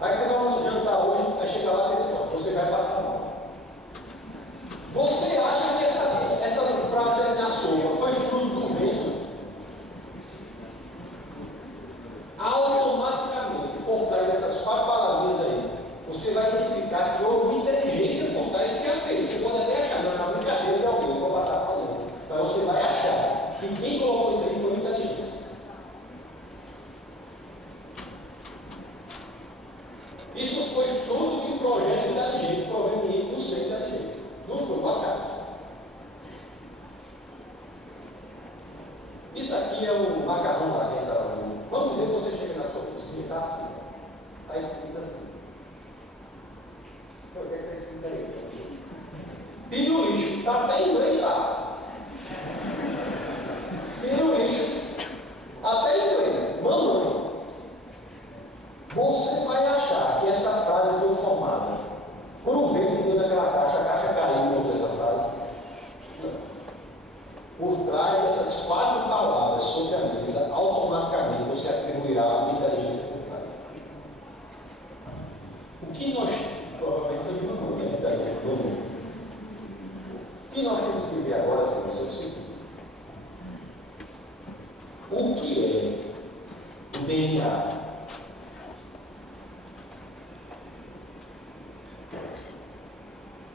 Aí você vai no jantar hoje, vai chegar lá e dizer, você vai passar mal. Você acha que essa frase aí na sopa foi fruto do vento? Automaticamente, por trás dessas 4 palavrinhas aí, você vai identificar que houve uma inteligência por trás que a fez. Você pode até achar, não é uma brincadeira de alguém, eu vou passar para alguém. Mas você vai achar que quem colocou isso aí foi uma inteligência. Isso foi fruto de um projeto inteligente, proveniente do ser inteligente. Não foi um acaso. Isso aqui é um macarrão lá que está. Vamos dizer que você chega na sua cozinha e está assim. Está escrito assim. O que é que está escrito aí? Tira o lixo. Está até em inglês lá. Tira o lixo. Até em inglês. Mamãe. Você vai achar que que nós, provavelmente foi de mamãe, né? O que nós temos que ver agora, senhores, é o seguinte: o que é o DNA?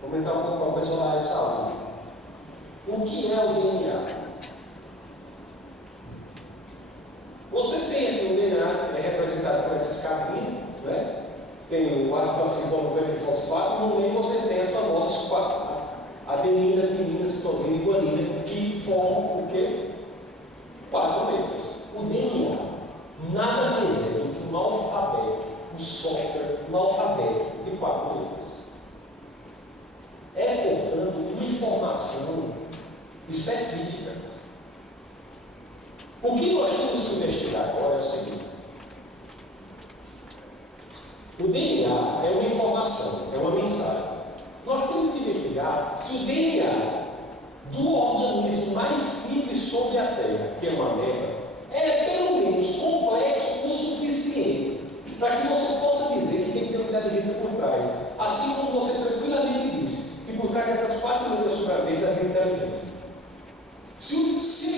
Vou entrar um pouco com a pessoa da área de saúde. O que é o DNA? Você tem aqui o DNA, é representado por esses caminhos, né? Tem o ácido oxirribonucleico e fosfato, no meio você tem as famosas quatro: adenina, timina, citosina e guanina, que formam o quê? 4 letras. O DNA nada mais é do que um alfabeto, um software, um alfabeto de 4 letras. É, portanto, uma informação específica. O que nós temos que investigar agora é o seguinte: o DNA é uma informação, é uma mensagem. Nós temos que investigar se o DNA do organismo mais simples sobre a Terra, que é uma ameba, é pelo menos complexo o suficiente para que você possa dizer que tem que ter uma inteligência por trás. Assim como você tranquilamente disse que por trás dessas 4 letras sobre a mesa havia inteligência. Se a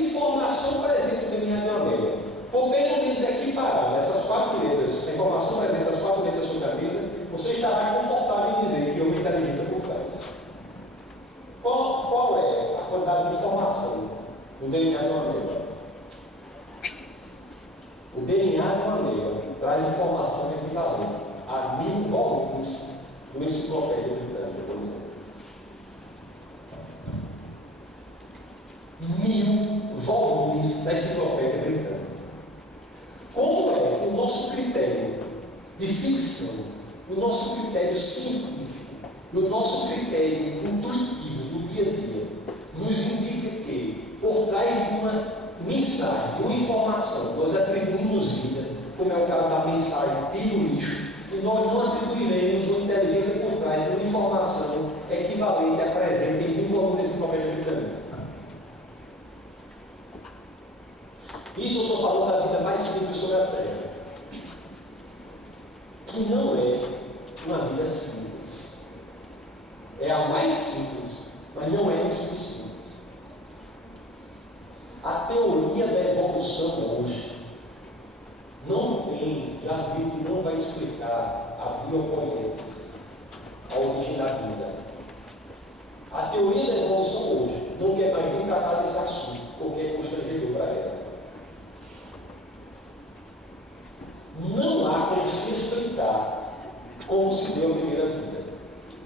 informação presente no DNA de uma ameba for pelo menos equiparada a essas 4 letras, a informação presente das 4 letras sobre a mesa, você estará confortável em dizer que houve inteligência por trás. Qual é a quantidade de informação no DNA de uma ameba? O DNA de uma ameba traz informação equivalente a 1000 volumes do enciclopédia britânica, por exemplo. 1000 volumes da enciclopédia britânica. Como é que o nosso critério de ficção, o nosso critério científico e o nosso critério intuitivo do dia a dia nos indica que, por trás de uma mensagem, de uma informação, nós atribuímos vida, como é o caso da mensagem tira o lixo, e nós não atribuiremos uma inteligência por trás de uma informação equivalente à presente em 1000 volumes da enciclopédia britânica? Isso eu estou falando da vida mais simples sobre a Terra, que não é uma vida simples. É a mais simples, mas não é simples. A teoria da evolução hoje não tem, já vi que não vai explicar a biopoiesis, a origem da vida. A teoria da evolução hoje não quer mais nem tratar desse assunto, porque é constrangedor para ela. Não há como se explicar como se deu a primeira vida,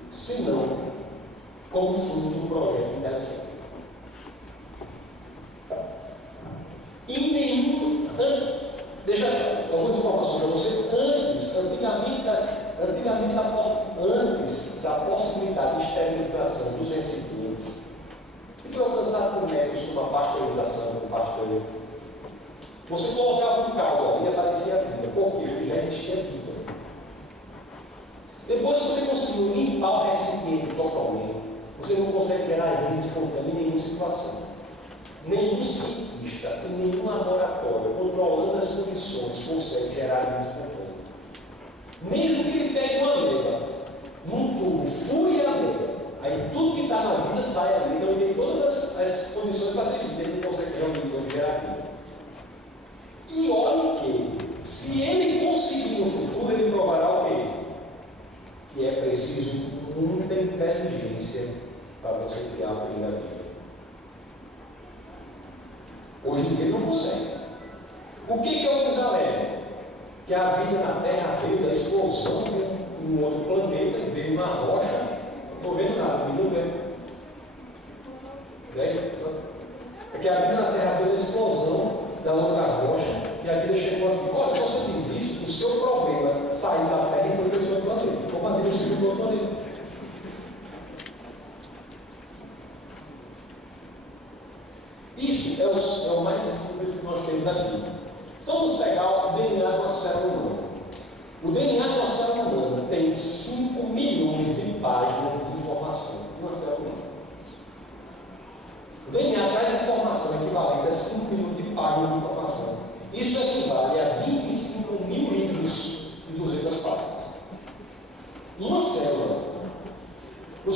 senão como fruto de um projeto inteligente. Em nenhum. Deixa eu algumas informações para você. Antes da possibilidade de esterilização dos recipientes, que foi alcançado por métodos como a pasteurização do pasteur, você colocava um caldo ali e aparecia a vida. Por quê? Porque já existia vida. Depois que você conseguiu limpar o recipiente totalmente, você não consegue gerar vida espontânea em nenhuma situação. Nenhum cientista em nenhum laboratório, controlando as condições, consegue gerar vida espontânea. Mesmo que ele pegue uma ameba, num tubo, fure a ameba, aí tudo que está na vida sai ali, então ele tem todas as condições para ter vida, ele não consegue realmente gerar vida. E olhe que, se ele conseguir no futuro, ele provará o quê? Que é preciso muita inteligência para você criar a primeira vida. Hoje em dia ele não consegue. O que é o que nos alega? Que a vida na Terra veio da explosão em um outro planeta e veio na rocha. Não estou vendo nada, me não vendo. É que a vida na Terra veio da explosão da outra rocha e a vida chegou aqui. Olha, se você diz isso, o seu problema saiu da Terra e foi para o seu planeta. Como a vida surgiu do outro planeta. Isso é o mais simples que nós temos aqui. Vamos pegar o DNA de uma célula humana. O DNA de uma célula humana tem 5 milhões de páginas de informação de uma célula humana. O DNA traz informação equivalente a 5 milhões de páginas de informação. Isso equivale a 25 mil livros de 200 páginas.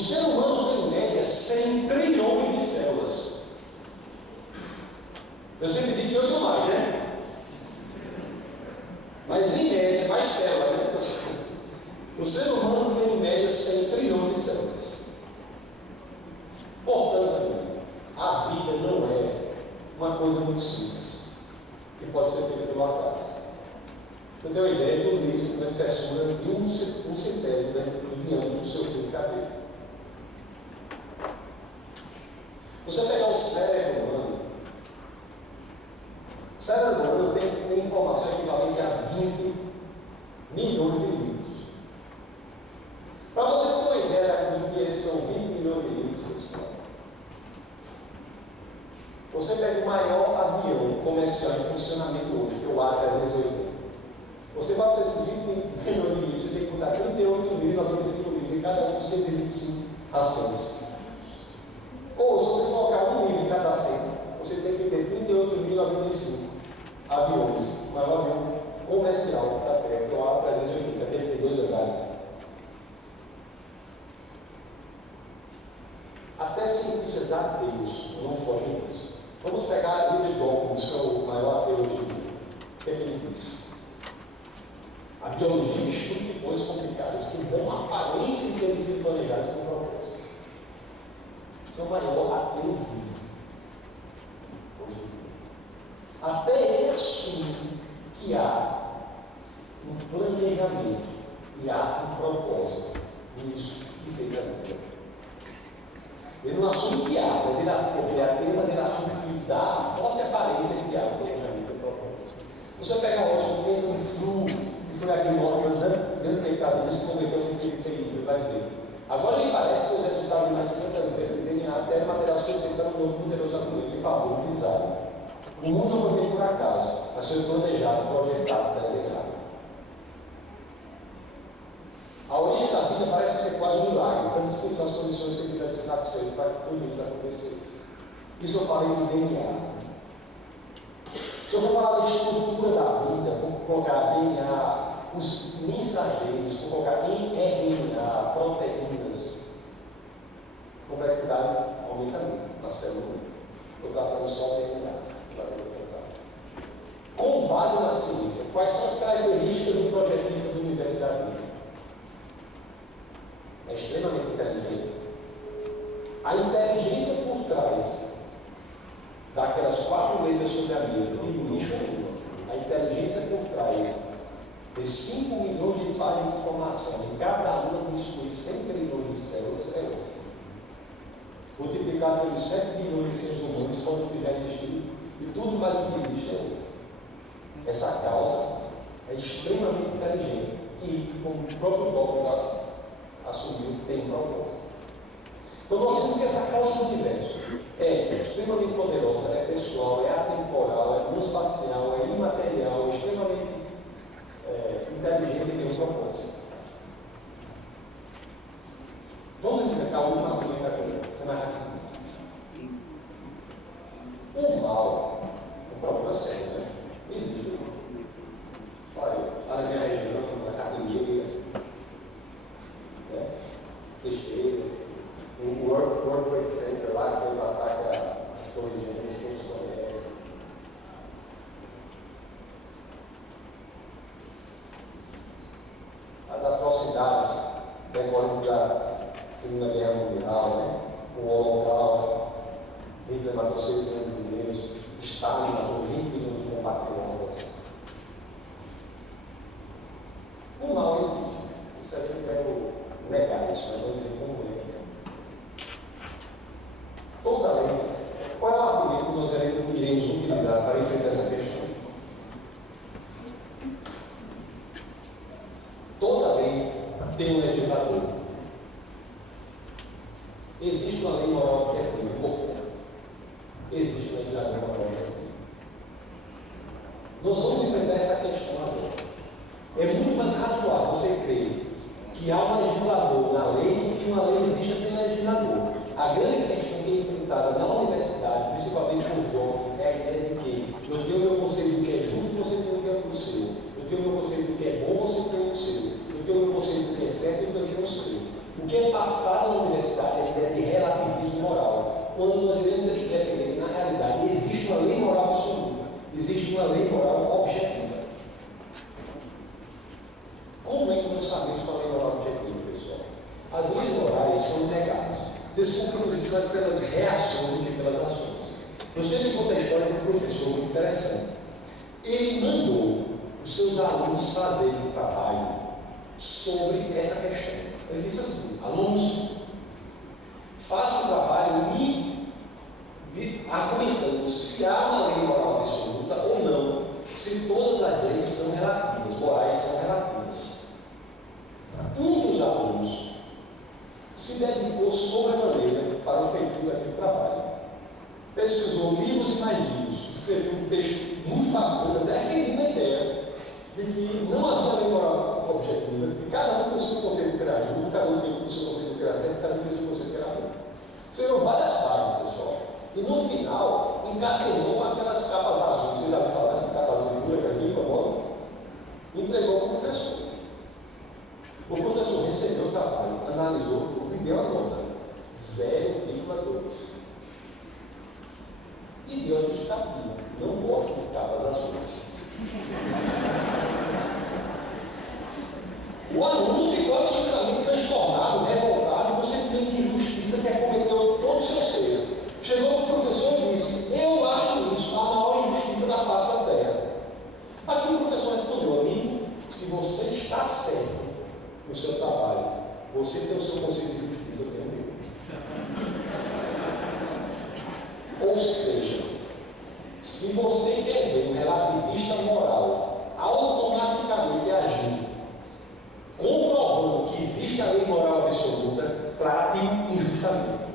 ser humano tem em média 100 trilhões de células. Eu sempre digo que eu tenho mais, né? Mas em média, mais células, né? O ser humano tem em média 100 trilhões de células. Portanto, a vida não é uma coisa muito simples, que pode ser feita pelo acaso. Eu tenho uma ideia de um risco com uma espessura de um centésimo de diâmetro do seu fio de cabelo. Você pegar o cérebro humano, o cérebro humano tem informação equivalente a 20 milhões de livros. Para você ter uma ideia do que são 20 milhões de livros, pessoal, você pega o maior avião comercial em funcionamento hoje, que é o A380. Você vai ter esses 20 milhões de livros, você tem que botar 38.095 livros em cada um dos 125 rações. Ou se você colocar um livro em cada 100, você tem que ter 38.095 aviões. O maior avião comercial da Terra, que é o A380, tem 2 andares. Até cientistas ateus não fogem disso. Vamos pegar Richard Dawkins, que é o maior ateu hoje em dia. O que é que ele diz? A biologia estuda coisas complicadas que dão aparência de terem sido planejadas com propósito. Esse é o maior ateu vivo hoje em dia. Até ele assume que há um planejamento e há um propósito nisso que fez a vida. Ele não assume que há, mas ele assume que dá a forte aparência de que há um planejamento e propósito. Você pega hoje o Clayton Flu, que foi agnóstico, dentro da vida, se converteu no que ele vai dizer. Agora ele parece que os resultados de mais de 50 anos de pesquisa dizem até material suficiente para um novo poderoso argumento. Ele falou, pisado. O mundo não foi feito por acaso, mas foi planejado, projetado, desenhado. A origem da vida parece ser quase um milagre, para descrição as condições que devem ser satisfeitas para que tudo isso acontecesse. Isso eu falei do DNA. Se eu for falar da estrutura da vida, vou colocar DNA, os mensageiros, vou colocar RNA, proteínas. A complexidade aumenta muito na célula. Estou tratando só o DNA. Com base na ciência, quais são as características do projetista do universo da vida? É extremamente inteligente. A inteligência por trás daquelas 4 letras sobre a mesa, de lixo nenhum, a inteligência por trás de 5 milhões de páginas de informação, em cada uma de suas 100 trilhões de células, é outra. Multiplicado pelos 7 bilhões de seres humanos, quanto que já existiu, e tudo mais o que existe é outra. Essa causa é extremamente inteligente e, como o próprio Dawkins assumiu, tem um propósito. Então nós vemos que essa causa do universo é extremamente poderosa, é pessoal, é atemporal, é transpacial, é imaterial, é extremamente inteligente e tem um propósito. Vamos explicar uma coisa aqui, você mais rápido. O mal, o problema sério, né? Existe. Olha, lá na minha região, na Catingueira, despesa, o World Trade Center lá, que é o ataque às torres gêmeas, todos conhecem. As atrocidades decorrentes da Segunda Guerra Mundial, né? O Holocausto, Hitler matou 6 milhões de judeus, Stalin matou 20 milhões de compatriotas. O mal existe. Isso a gente quer negar isso, mas vamos ver como é. Toda lei, qual é o argumento que nós iremos utilizar para enfrentar essa questão? Toda lei tem um legislador. Existe uma lei moral objetiva, portanto, existe um legislador moral objetivo. Nós vamos enfrentar essa questão agora. É muito mais razoável você crer que há um legislador na lei do que uma lei existe sem legislador. A grande questão que é enfrentada na universidade, principalmente com os jovens, é a ideia de que eu tenho o meu conceito do que é justo, você tem o que é o seu. Eu tenho o meu conceito do que é bom, você tem o seu. Eu tenho o meu conceito do que é certo e eu tenho o seu. O que é passado na universidade é a ideia de relativismo moral, quando nós devemos defender que, na realidade, existe uma lei moral absoluta, existe uma lei moral objetiva. Como é que nós sabemos qual é a lei moral objetiva, pessoal? As leis morais são negadas. Desculpe, mas pelas reações do que pelas ações. Eu sempre conto a história de um professor muito interessante. Ele mandou os seus alunos fazerem um trabalho sobre essa questão. Ele disse assim: alunos, façam um trabalho argumentando se há uma lei moral absoluta ou não, se todas as leis são relativas, morais são relativas. Um dos alunos se dedicou sobremaneira para o feitio daquele trabalho. Pesquisou livros e mais livros, escreveu um texto muito bacana, defendendo a ideia de que não havia lei moral objetiva, que cada um tem o seu conceito que era justo, cada um tem o seu conceito que era certo, cada um tem o seu conceito que era ruim. Escreveu várias páginas, pessoal. E no final, encadenou aquelas capas azuis, você já ouviu falar dessas capas azuis que é bem famosa? Entregou para o professor. O professor recebeu o trabalho, analisou e deu a nota 0,2. E deu a justificativa: não gosto de capas azuis. O aluno ficou absolutamente transtornado, revoltado, com o sentimento de injustiça que acometeu todo o seu ser. Chegou para o professor e disse: eu acho isso a maior injustiça da face da terra. Aqui o professor respondeu: amigo, se você está certo no seu trabalho, você tem o seu conceito de justiça, eu tenho o meu. Ou seja, se você quer ver um relativista moral automaticamente agir, comprovando que existe a lei moral absoluta, trate-o injustamente.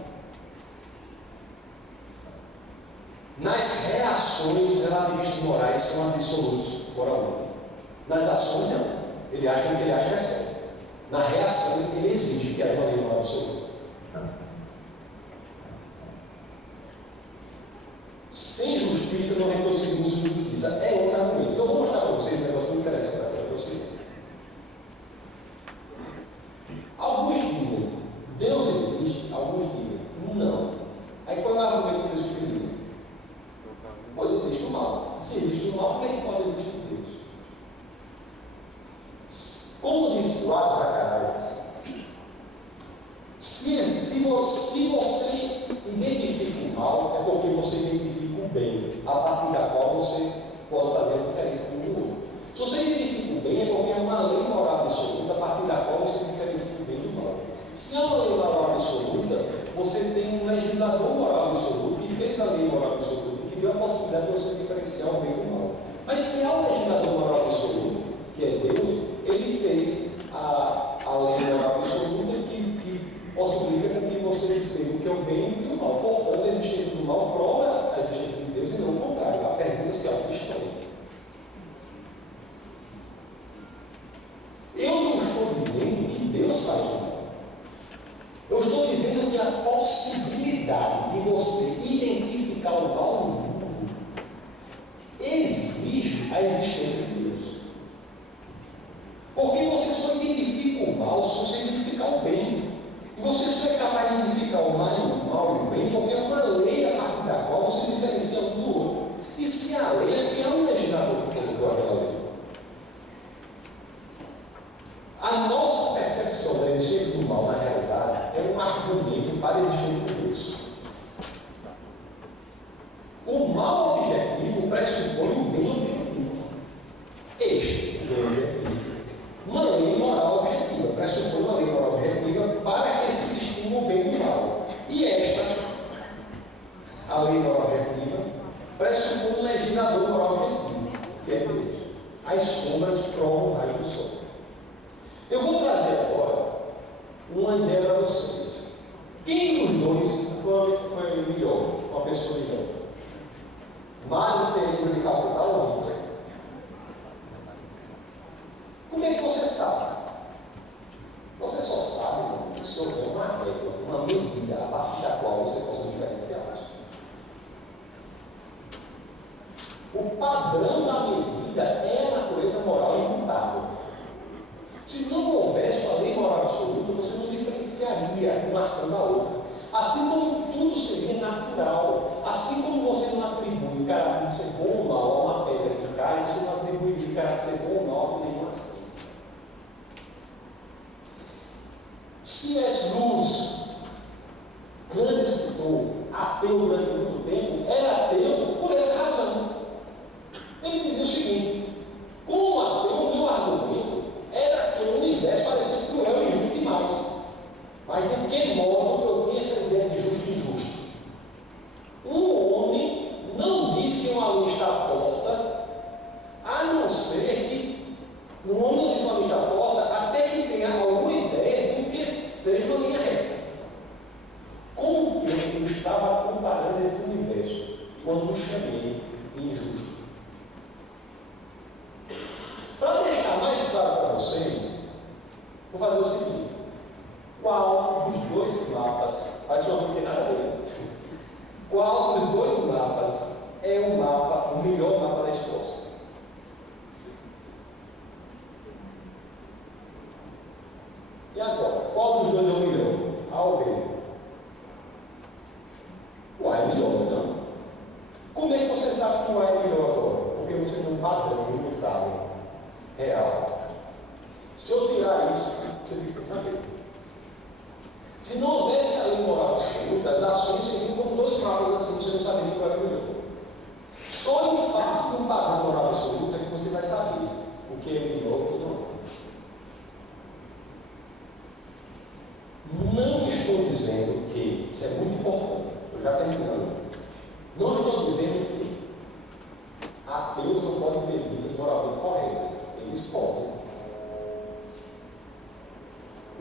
Nas reações, os relativistas morais são absolutos moralmente. Nas ações, não. Ele acha que ele acha que é certo. Na reação, ele exige que haja uma lei moral absoluta. Sem justiça não reconhecemos justiça. É outro argumento. Eu vou mostrar para vocês um negócio muito interessante para vocês. Alguns dizem Deus existe, alguns dizem não. Aí qual é o argumento que eles dizem? Pois existe o mal. Se existe o mal, como é que pode existir Deus? Como disse o Ravi Zacharias, se você identifica o mal, é porque você identifica o bem, a partir da qual você pode fazer a diferença no mundo. Se você identifica o bem, é porque é uma lei moral absoluta, a partir da qual você diferencia o bem do mal. Se há uma lei moral absoluta, você tem um legislador moral absoluto que fez a lei moral absoluta, que deu a possibilidade de você diferenciar o bem do mal. Mas se há um legislador moral absoluto, que é Deus, ele fez a lei moral absoluta que possibilita que você distinga o que é o bem e o mal. Portanto, a existência do mal prova a existência de Deus e não o contrário. A pergunta se auto-questiona. Eu não estou dizendo que Deus faz o mal. Eu estou dizendo que a possibilidade de você identificar o mal no mundo exige a existência de Deus. Porque você só identifica o mal se você identificar o bem. E você só é capaz de identificar o mal e o bem porque é uma lei a partir da qual você diferencia um do outro. E se há lei, é porque há um legislador que colocou aquela lei. A nossa percepção da existência do mal, na realidade, é um argumento para a existência de Deus. O mal objetivo pressupõe o bem objetivo. Este, o bem objetivo. Uma lei moral objetiva, pressupõe uma lei moral objetiva para que se distinga o bem do mal. E esta, a lei moral objetiva, pressupõe um legislador moral objetivo, que é Deus. As sombras provam o raio do sol. Eu vou trazer agora uma ideia para vocês. Quem dos dois foi melhor, uma pessoa melhor? Madre Teresa de Calcutá ou Hitler? Como é que você sabe? Você só sabe que se houver uma regra, uma medida a partir da qual você possa diferenciar isso. O padrão da medida é a natureza moral imutável. Se não houvesse uma lei moral absoluta, você não diferencia sinergia, uma ação da outra. Assim como tudo seria natural, assim como você não atribui o caráter de ser bom ou mal a uma pedra que cai, você não atribui o caráter de ser bom ou mal a nenhuma ação. C.S. Lewis, grande escritor, ateu durante muito tempo, era ateu por essa razão. Ele dizia o seguinte: como ateu, o meu argumento era que o universo parecia cruel e injusto demais. Mas de que modo eu tinha essa ideia de justo e injusto? Um homem não diz que uma lei está torta, a não ser que um homem não diz que uma lei está torta até que tenha alguma ideia do que seja uma linha reta. Com que eu estava comparando esse universo quando o chamei de injusto? Para deixar mais claro para vocês, vou fazer o seguinte: qual dos dois mapas, faz uma coisa que tem nada a ver, qual dos dois mapas é o melhor mapa da Escócia? E agora, qual dos dois é o melhor? A ou B? O A é melhor, não? Como é que você sabe que o A é melhor agora? Porque você tem um padrão imutável, real. Se eu tirar isso, você fica sem saber. Se não houvesse a lei moral absoluta, as ações seriam como dois mapas assim, você não saberia qual é o melhor. Só em face de um padrão moral absoluto é que você vai saber o que é melhor e o que não é. Não estou dizendo que, isso é muito importante, eu já terminando, não estou dizendo que ateus não podem ter vidas moralmente corretas. Eles podem.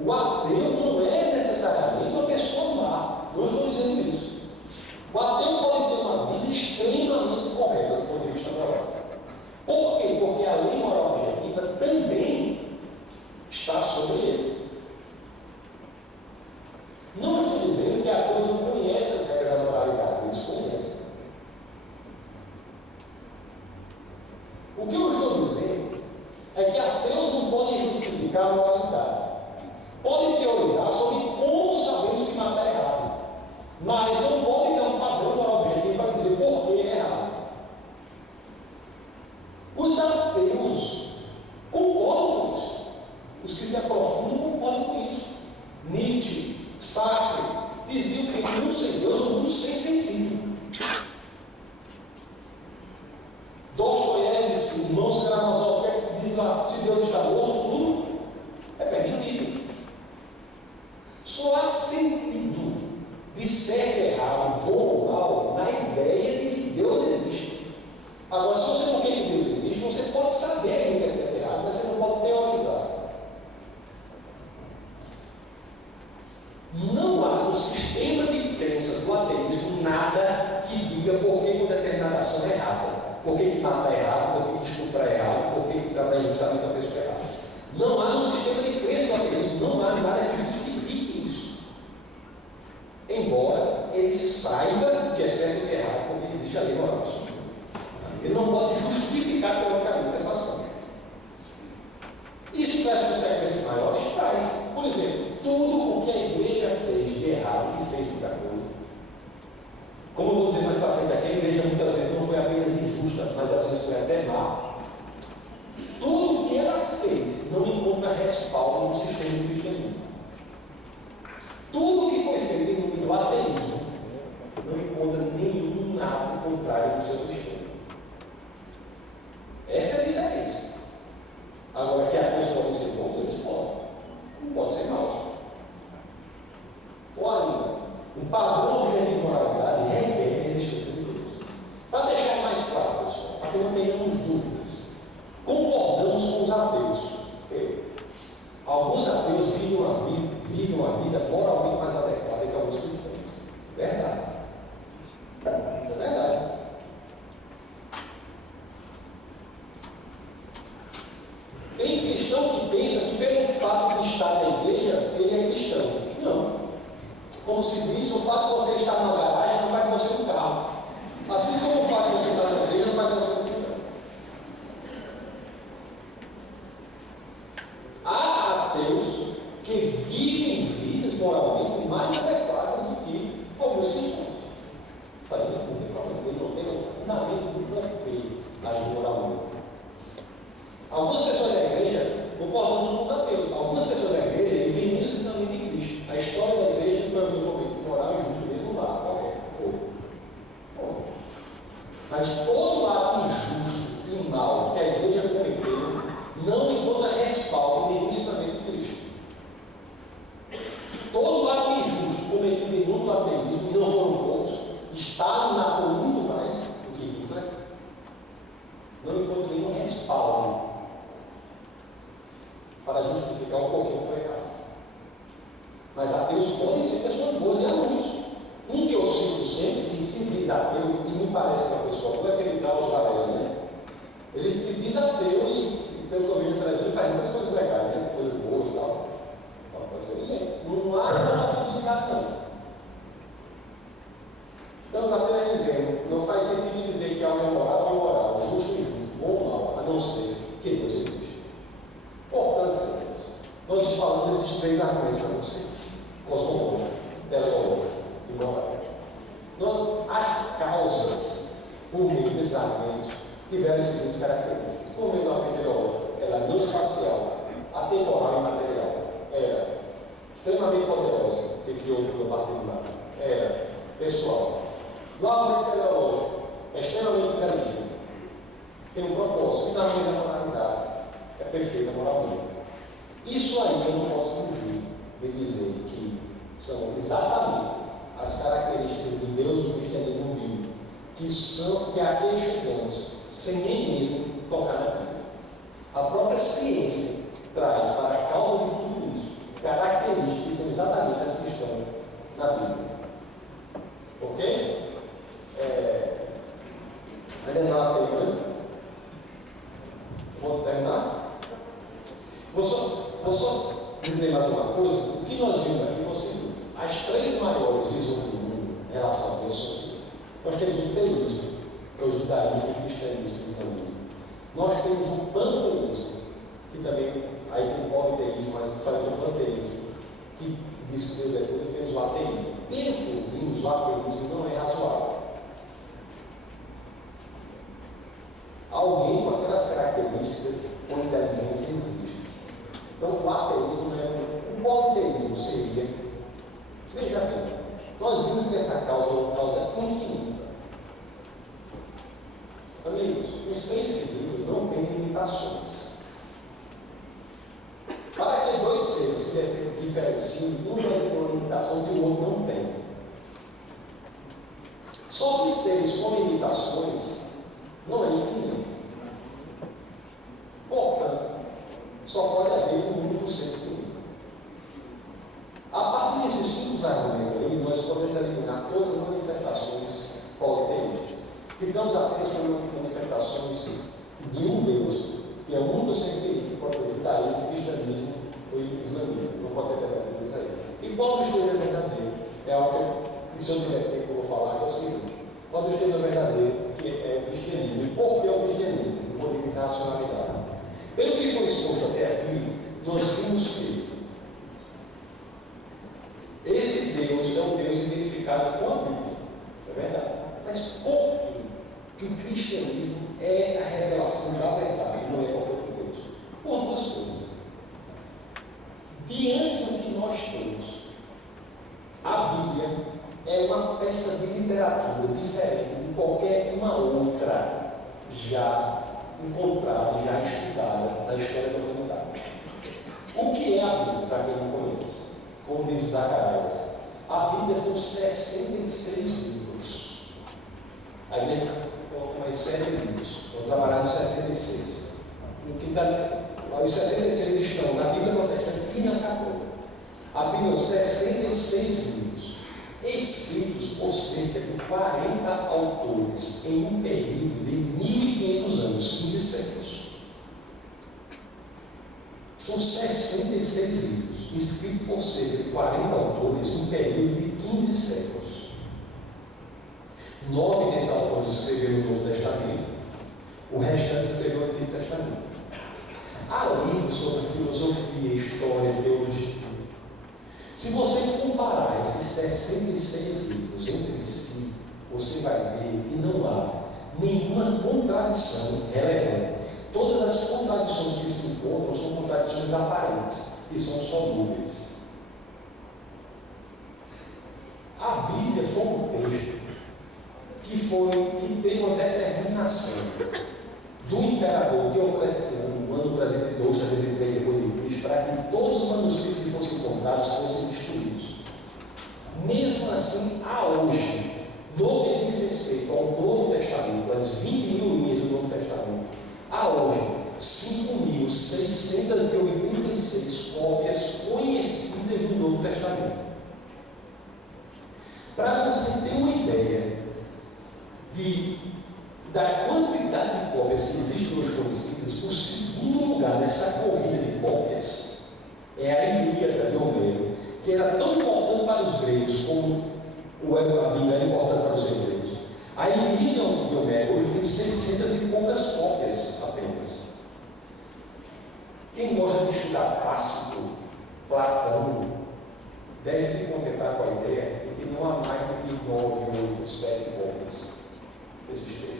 O ateu não é necessariamente uma pessoa má. Não estou dizendo isso. O ateu pode ter uma vida extremamente correta do ponto de vista moral. Por quê? Porque a lei moral objetiva também está sobre ele. Não estou dizendo que ateus não conhecem as regras da moralidade. Eles conhecem. O que eu estou dizendo é que ateus não podem justificar a moralidade. Podem teorizar sobre como sabemos que matar é errado, mas não podem ter um padrão moral objetivo para dizer por que é errado. Os ateus concordam com isso. Os que se aprofundam concordam com isso. Nietzsche, Sartre diziam que um mundo sem Deus é um mundo sem sentido. Dostoiévski, irmãos Karamazov, diz lá: se Deus está morto, tudo é permitido. Só há sentido de certo e errado, bom ou mal, na ideia de que Deus existe. Agora, se você não quer que Deus existe, você pode saber que é certo e errado, mas você não pode teorizar. Não há no sistema de crenças do ateísmo nada que diga por que uma determinada ação é errada, por que matar é errado, por que estuprar é errado, por que tratar injustamente a pessoa é errada. Não há no sistema de crenças do ateísmo, não há nada que justifique isso. Embora ele saiba que é certo e errado, porque existe a lei moral. Ele não pode justificar teoricamente essa ação. Isso traz consequências maiores? Traz. Por exemplo, tudo o que a igreja fez de errado, e fez muita coisa. Como eu vou dizer mais para frente aqui, a igreja muitas vezes não foi apenas injusta, mas às vezes foi até má. Tudo o que ela fez não encontra respaldo no sistema do cristianismo. Tudo que foi feito em nome do ateísmo não encontra nenhum nada contrário no seu sistema. Essa é a diferença. Agora, que ateus podem ser bons, eles podem. Não podem ser maus. Ou ainda, um padrão objetivo de moralidade requer a existência de Deus. Para deixar mais claro, pessoal, para que não tenhamos dúvidas, concordamos com os ateus. Alguns ateus vivem uma vida moralmente mais adequada que alguns cristãos. Verdade. Isso é verdade. Tem cristão que pensa que pelo fato de estar na igreja, ele é cristão. Não. Como se diz, o fato de você estar na garagem não vai com você no carro. Assim como o fato de você estar na igreja não vai com você no carro. Há ateus que vivem vidas moralmente mais adequadas do que alguns cristãos. Falei, não tem problema, eles não têm o fundamento do porquê agir moralmente. Algumas pessoas da igreja concordam com os ateus. Algumas pessoas da igreja veem isso também de Cristo. A história da igreja foi um desenvolvimento moral e justo mesmo lá, correto? Foi. Bom, mas todo ato injusto e mal que a igreja cometeu não encontra respaldo em nenhum ensinamento de Cristo. Todo ato injusto cometido em nome do ateísmo, e não foram poucos, Stalin matou muito mais do que Hitler, não encontra nenhum respaldo para justificar o porquê que foi errado. Mas ateus podem ser pessoas boas e há muitos. Um que eu cito sempre, que se diz ateu, e me parece que é uma pessoa, por aquele tal Israel, né? Ele se diz ateu e pelo que eu vejo no Brasil, ele faz muitas coisas legais, né? Coisas boas e tal. Então, pode ser isso aí. Não há nada complicado, não. Estamos apenas dizendo, não faz sentido dizer que algo é moral ou imoral, justo e injusto, bom ou mal, a não ser que Deus existe. Portanto, senhores, nós estamos falando desses três argumentos para você: cosmológico, teleológico e moral. As causas, por meio desses argumentos, tiveram as seguintes características. Por meio do argumento teleológico, ela é não espacial, atemporal e material. Era extremamente poderosa, que criou tudo a partir do nada. Era pessoal. No argumento teleológico, é extremamente inteligível, tem um propósito, e na minha moralidade é perfeita moralmente. Isso aí eu não posso fugir de dizer que são exatamente as características do Deus do cristianismo bíblico, que aqui chegamos sem nem mesmo tocar na Bíblia. A própria ciência traz para a causa de tudo isso características que são exatamente as que estão na Bíblia. Ok? Ainda não há tempo, né? Vou terminar? Vou só dizer mais uma coisa. O que nós vimos aqui foi o seguinte: as três maiores visões do mundo em relação a Deus são assim. Nós temos o teísmo, que é o judaísmo, o cristianismo e o islamismo. Nós temos o panteísmo, que também aí tem o politeísmo, mas que fala do panteísmo, que diz que Deus é tudo, e temos o ateísmo. Pelo que ouvimos, o ateísmo não é razoável. Alguém com aquelas características com inteligência existe. Então o ateísmo não é. O politeísmo seria. Veja bem, nós vimos que essa causa é uma causa infinita. Amigos, o ser infinito não tem limitações. Para que dois seres se diferenciem, um vai ter uma limitação que o outro não tem. Só que seres com limitações não é infinito. Portanto, só pode haver um único ser infinito. A partir desses simples argumentos aí, nós podemos eliminar todas as manifestações politeístas. Ficamos apenas com manifestações de um Deus, que é o único ser infinito, que pode ser o judaísmo, o cristianismo ou o islamismo. Não pode ser verdadeiro isso aí. E qual dos três é verdadeiro? É algo que, se eu tiver tempo, eu vou falar, é o seguinte: qual dos três é verdadeiro, que é o cristianismo. E por que é o cristianismo? Por motivo de racionalidade. Pelo que foi exposto até aqui, nós vimos que esse Deus é um Deus identificado com a Bíblia. É verdade. Mas por que o cristianismo é a revelação da verdade, não é qualquer outro Deus? Por duas coisas. Diante do que nós temos, a Bíblia é uma peça de literatura diferente de qualquer uma outra já encontrada, já estudada na história da humanidade. O que é a Bíblia, para quem não conhece? Como diz Zacarias, a Bíblia são 66 livros. A igreja coloca mais 7 livros. Vou trabalhar nos 66. Os 66 estão na Bíblia protestante e na católica. A Bíblia são 66 livros, escritos por cerca de 40 autores em um período de 1.500 anos, 15 séculos. São 66 livros, escritos por cerca de 40 autores em um período de 15 séculos. 9 desses autores escreveram o Novo Testamento, o restante escreveu o Antigo Testamento. Há livros sobre filosofia, história, teologia. Se você comparar esses 66 livros entre si, você vai ver que não há nenhuma contradição relevante. Todas as contradições que se encontram são contradições aparentes, que são só dúvidas. A Bíblia foi um texto que teve uma determinação do imperador Diocleciano, no ano 302, 303 depois de Cristo, para que todos os manuscritos que fossem encontrados fossem destruídos. Mesmo assim, a hoje, no que diz respeito ao Novo Testamento, as 20 mil linhas do Novo Testamento, a hoje, 5.686 cópias conhecidas do Novo Testamento. Para você ter uma ideia da quantidade de cópias que existem nos conhecidos, o segundo lugar nessa corrida de cópias é a Ilíada de Homero, que era tão importante para os gregos como a Bíblia era importante para os hebreus. A Ilíada de Homero hoje tem 600 e poucas cópias apenas. Quem gosta de estudar Tácito, Platão, deve se contentar com a ideia de que não há mais do que 9, 8, 7 cópias desses textos.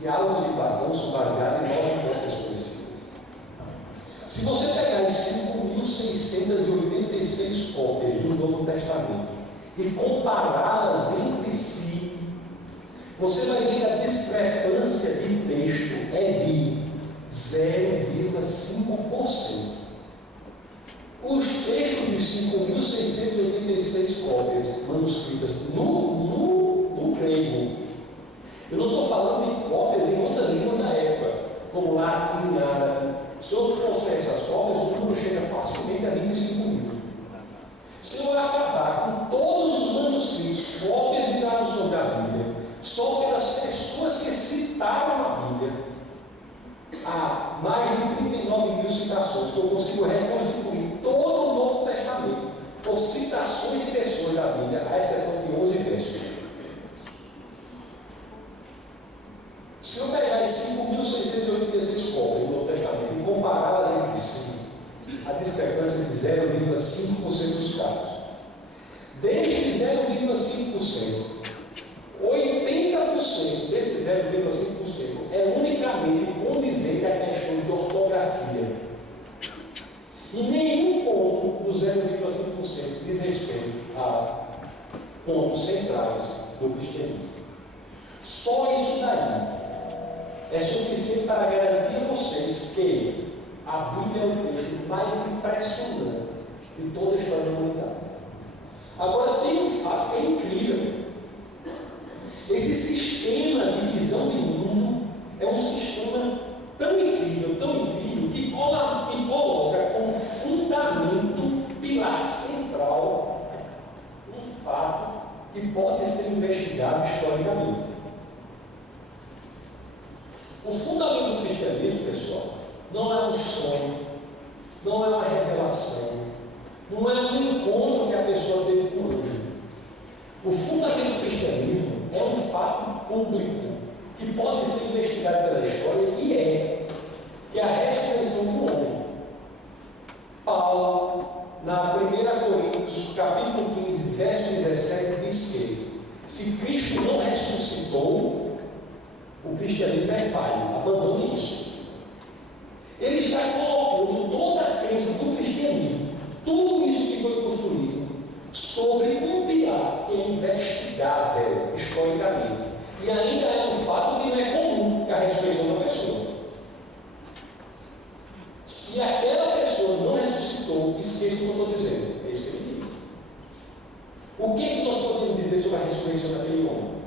Diálogos de Platão são baseados em 9 cópias conhecidas. Se você pegar as 5.686 cópias do Novo Testamento e compará-las entre si, você vai ver que a discrepância de texto é de 0,5%. Os textos de 5.686 cópias manuscritas no grego, eu não estou falando de cópias em outra língua da época, como latim, árabe. Se eu trouxer essas cópias, o número chega facilmente a 25 mil. Se eu acabar com todos os manuscritos, cópias e traduções da Bíblia, só pelas pessoas que citaram a Bíblia, há mais de 39 mil citações, que eu consigo reconstituir todo o Novo Testamento por citações de pessoas da Bíblia, à exceção de 11 versos. Se eu pegar as 5.686 cópias do Novo Testamento e compará-las entre si, a discrepância é de 0,5% dos casos. Desde 0,5%, 80% desse 0,5% é unicamente condizente a questões de ortografia. E nenhum ponto do 0,5% diz respeito a pontos centrais do cristianismo. Só isso daí é suficiente para garantir a vocês que a Bíblia é o texto mais impressionante de toda a história da humanidade. Agora tem um fato que é incrível. Esse sistema de visão de mundo é um sistema tão incrível, que coloca como fundamento, pilar central, um fato que pode ser investigado historicamente. O fundamento do cristianismo, pessoal, não é um sonho, não é uma revelação, não é um encontro que a pessoa teve com o anjo. O fundamento do cristianismo é um fato público que pode ser investigado pela história e que é a ressurreição do homem. Paulo, na 1 Coríntios, capítulo 15, verso 17, diz que se Cristo não ressuscitou, o cristianismo é falho, abandone isso. Ele está colocando toda a crença do cristianismo, tudo isso que foi construído, sobre um pilar que é investigável historicamente. E ainda é um fato que não é comum, que é a ressurreição da pessoa. Se aquela pessoa não ressuscitou, esqueça o que eu estou dizendo. É isso que ele diz. O que nós podemos dizer sobre a ressurreição daquele homem?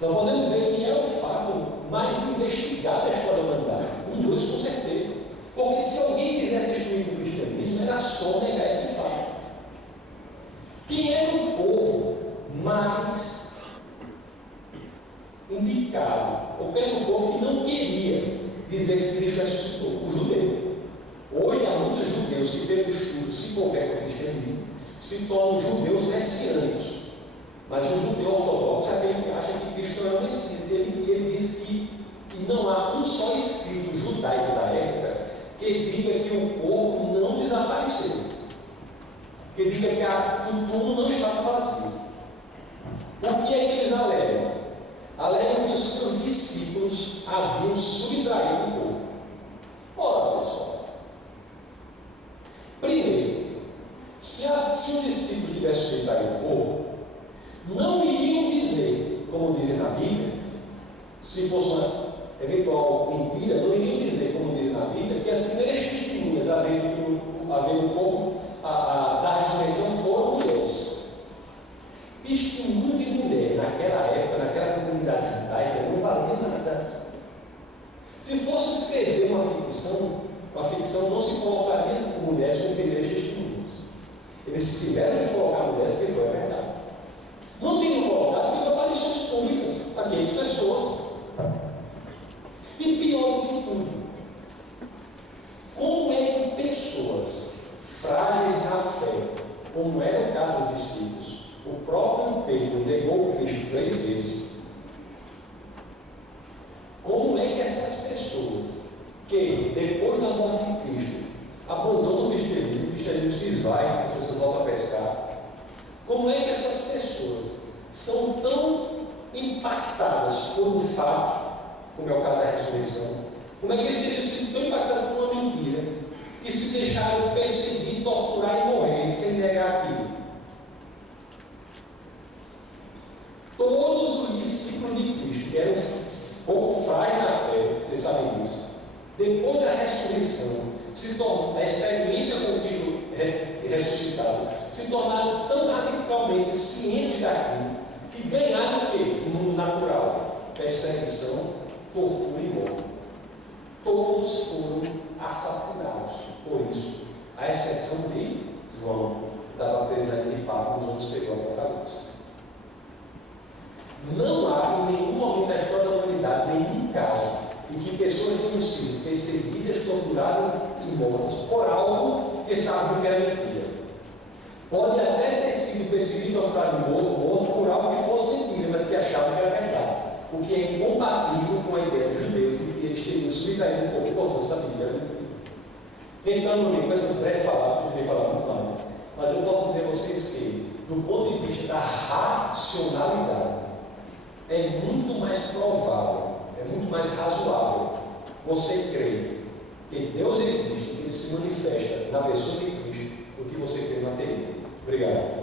Nós podemos dizer que é o fato mais investigado da história da humanidade. Dois com certeza. Porque se alguém quiser destruir o cristianismo, era só negar esse fato. Quem era o povo mais indicado, ou quem era o povo que não queria dizer que Cristo ressuscitou? O judeu. Hoje há muitos judeus que, pelo estudo, se convertem ao cristianismo, se tornam judeus messiânicos. Mas o judeu ortodoxo é aquele que acha que Cristo é o Messias. Ele diz que não há um só escrito judaico da época que diga que o corpo não desapareceu. que diga que o túmulo não estava vazio. O que é que eles alegam? Alegam que os seus discípulos haviam subtraído o corpo. Ora, pessoal, primeiro, se os discípulos tivessem subtraído o corpo, não iriam dizer, como dizem na Bíblia, se fosse uma eventual mentira, não iriam dizer, como dizem na Bíblia, que as primeiras testemunhas a ver o corpo da ressurreição foram mulheres. Testemunho de mulher naquela época, naquela comunidade judaica, não valia nada. Se fosse escrever uma ficção não se colocaria mulheres como primeiras testemunhas. Eles tiveram que colocar mulheres porque foi a verdade. Não teriam colocado porque aparições públicas, aquelas pessoas. E pior do que tudo, como é que pessoas frágeis na fé, como era o caso dos discípulos, o próprio Pedro negou Cristo 3 vezes, como é que essas pessoas, que depois da morte de Cristo, abandonam o cristianismo se esvai, as pessoas voltam a pescar, como é que essas pessoas são tão impactadas por um fato, como é o caso da ressurreição, como é que eles teriam sido tão impactados por uma mentira, que se deixaram perseguir, torturar e morrer sem negar aquilo? Todos os discípulos de Cristo, que eram pouco frágeis na fé, vocês sabem disso, depois da ressurreição, a experiência com o Cristo ressuscitado, se tornaram tão radicalmente cientes daquilo, que ganharam o quê? No mundo natural: perseguição, tortura e morte. Todos foram assassinados por isso, à exceção de João, que estava presidente de Papa, nos outros pegou o Apocalipse. Não há em nenhum momento da história da humanidade nenhum caso em que pessoas tenham sido perseguidas, torturadas e mortas por algo que sabiam que era mentira. Pode até ter sido perseguido, torturado e morto por algo que fosse mentira, mas que achavam que era verdade. O que é incompatível com a ideia dos judeus de que eles teriam subtraído um pouco importante, sabia que era mentira. Então, com essas breves palavras, eu poderia falar muito mais, mas eu posso dizer a vocês que, do ponto de vista da racionalidade, é muito mais provável, é muito mais razoável você crer que Deus existe, que Ele se manifesta na pessoa de Cristo, do que você crer na teoria. Obrigado.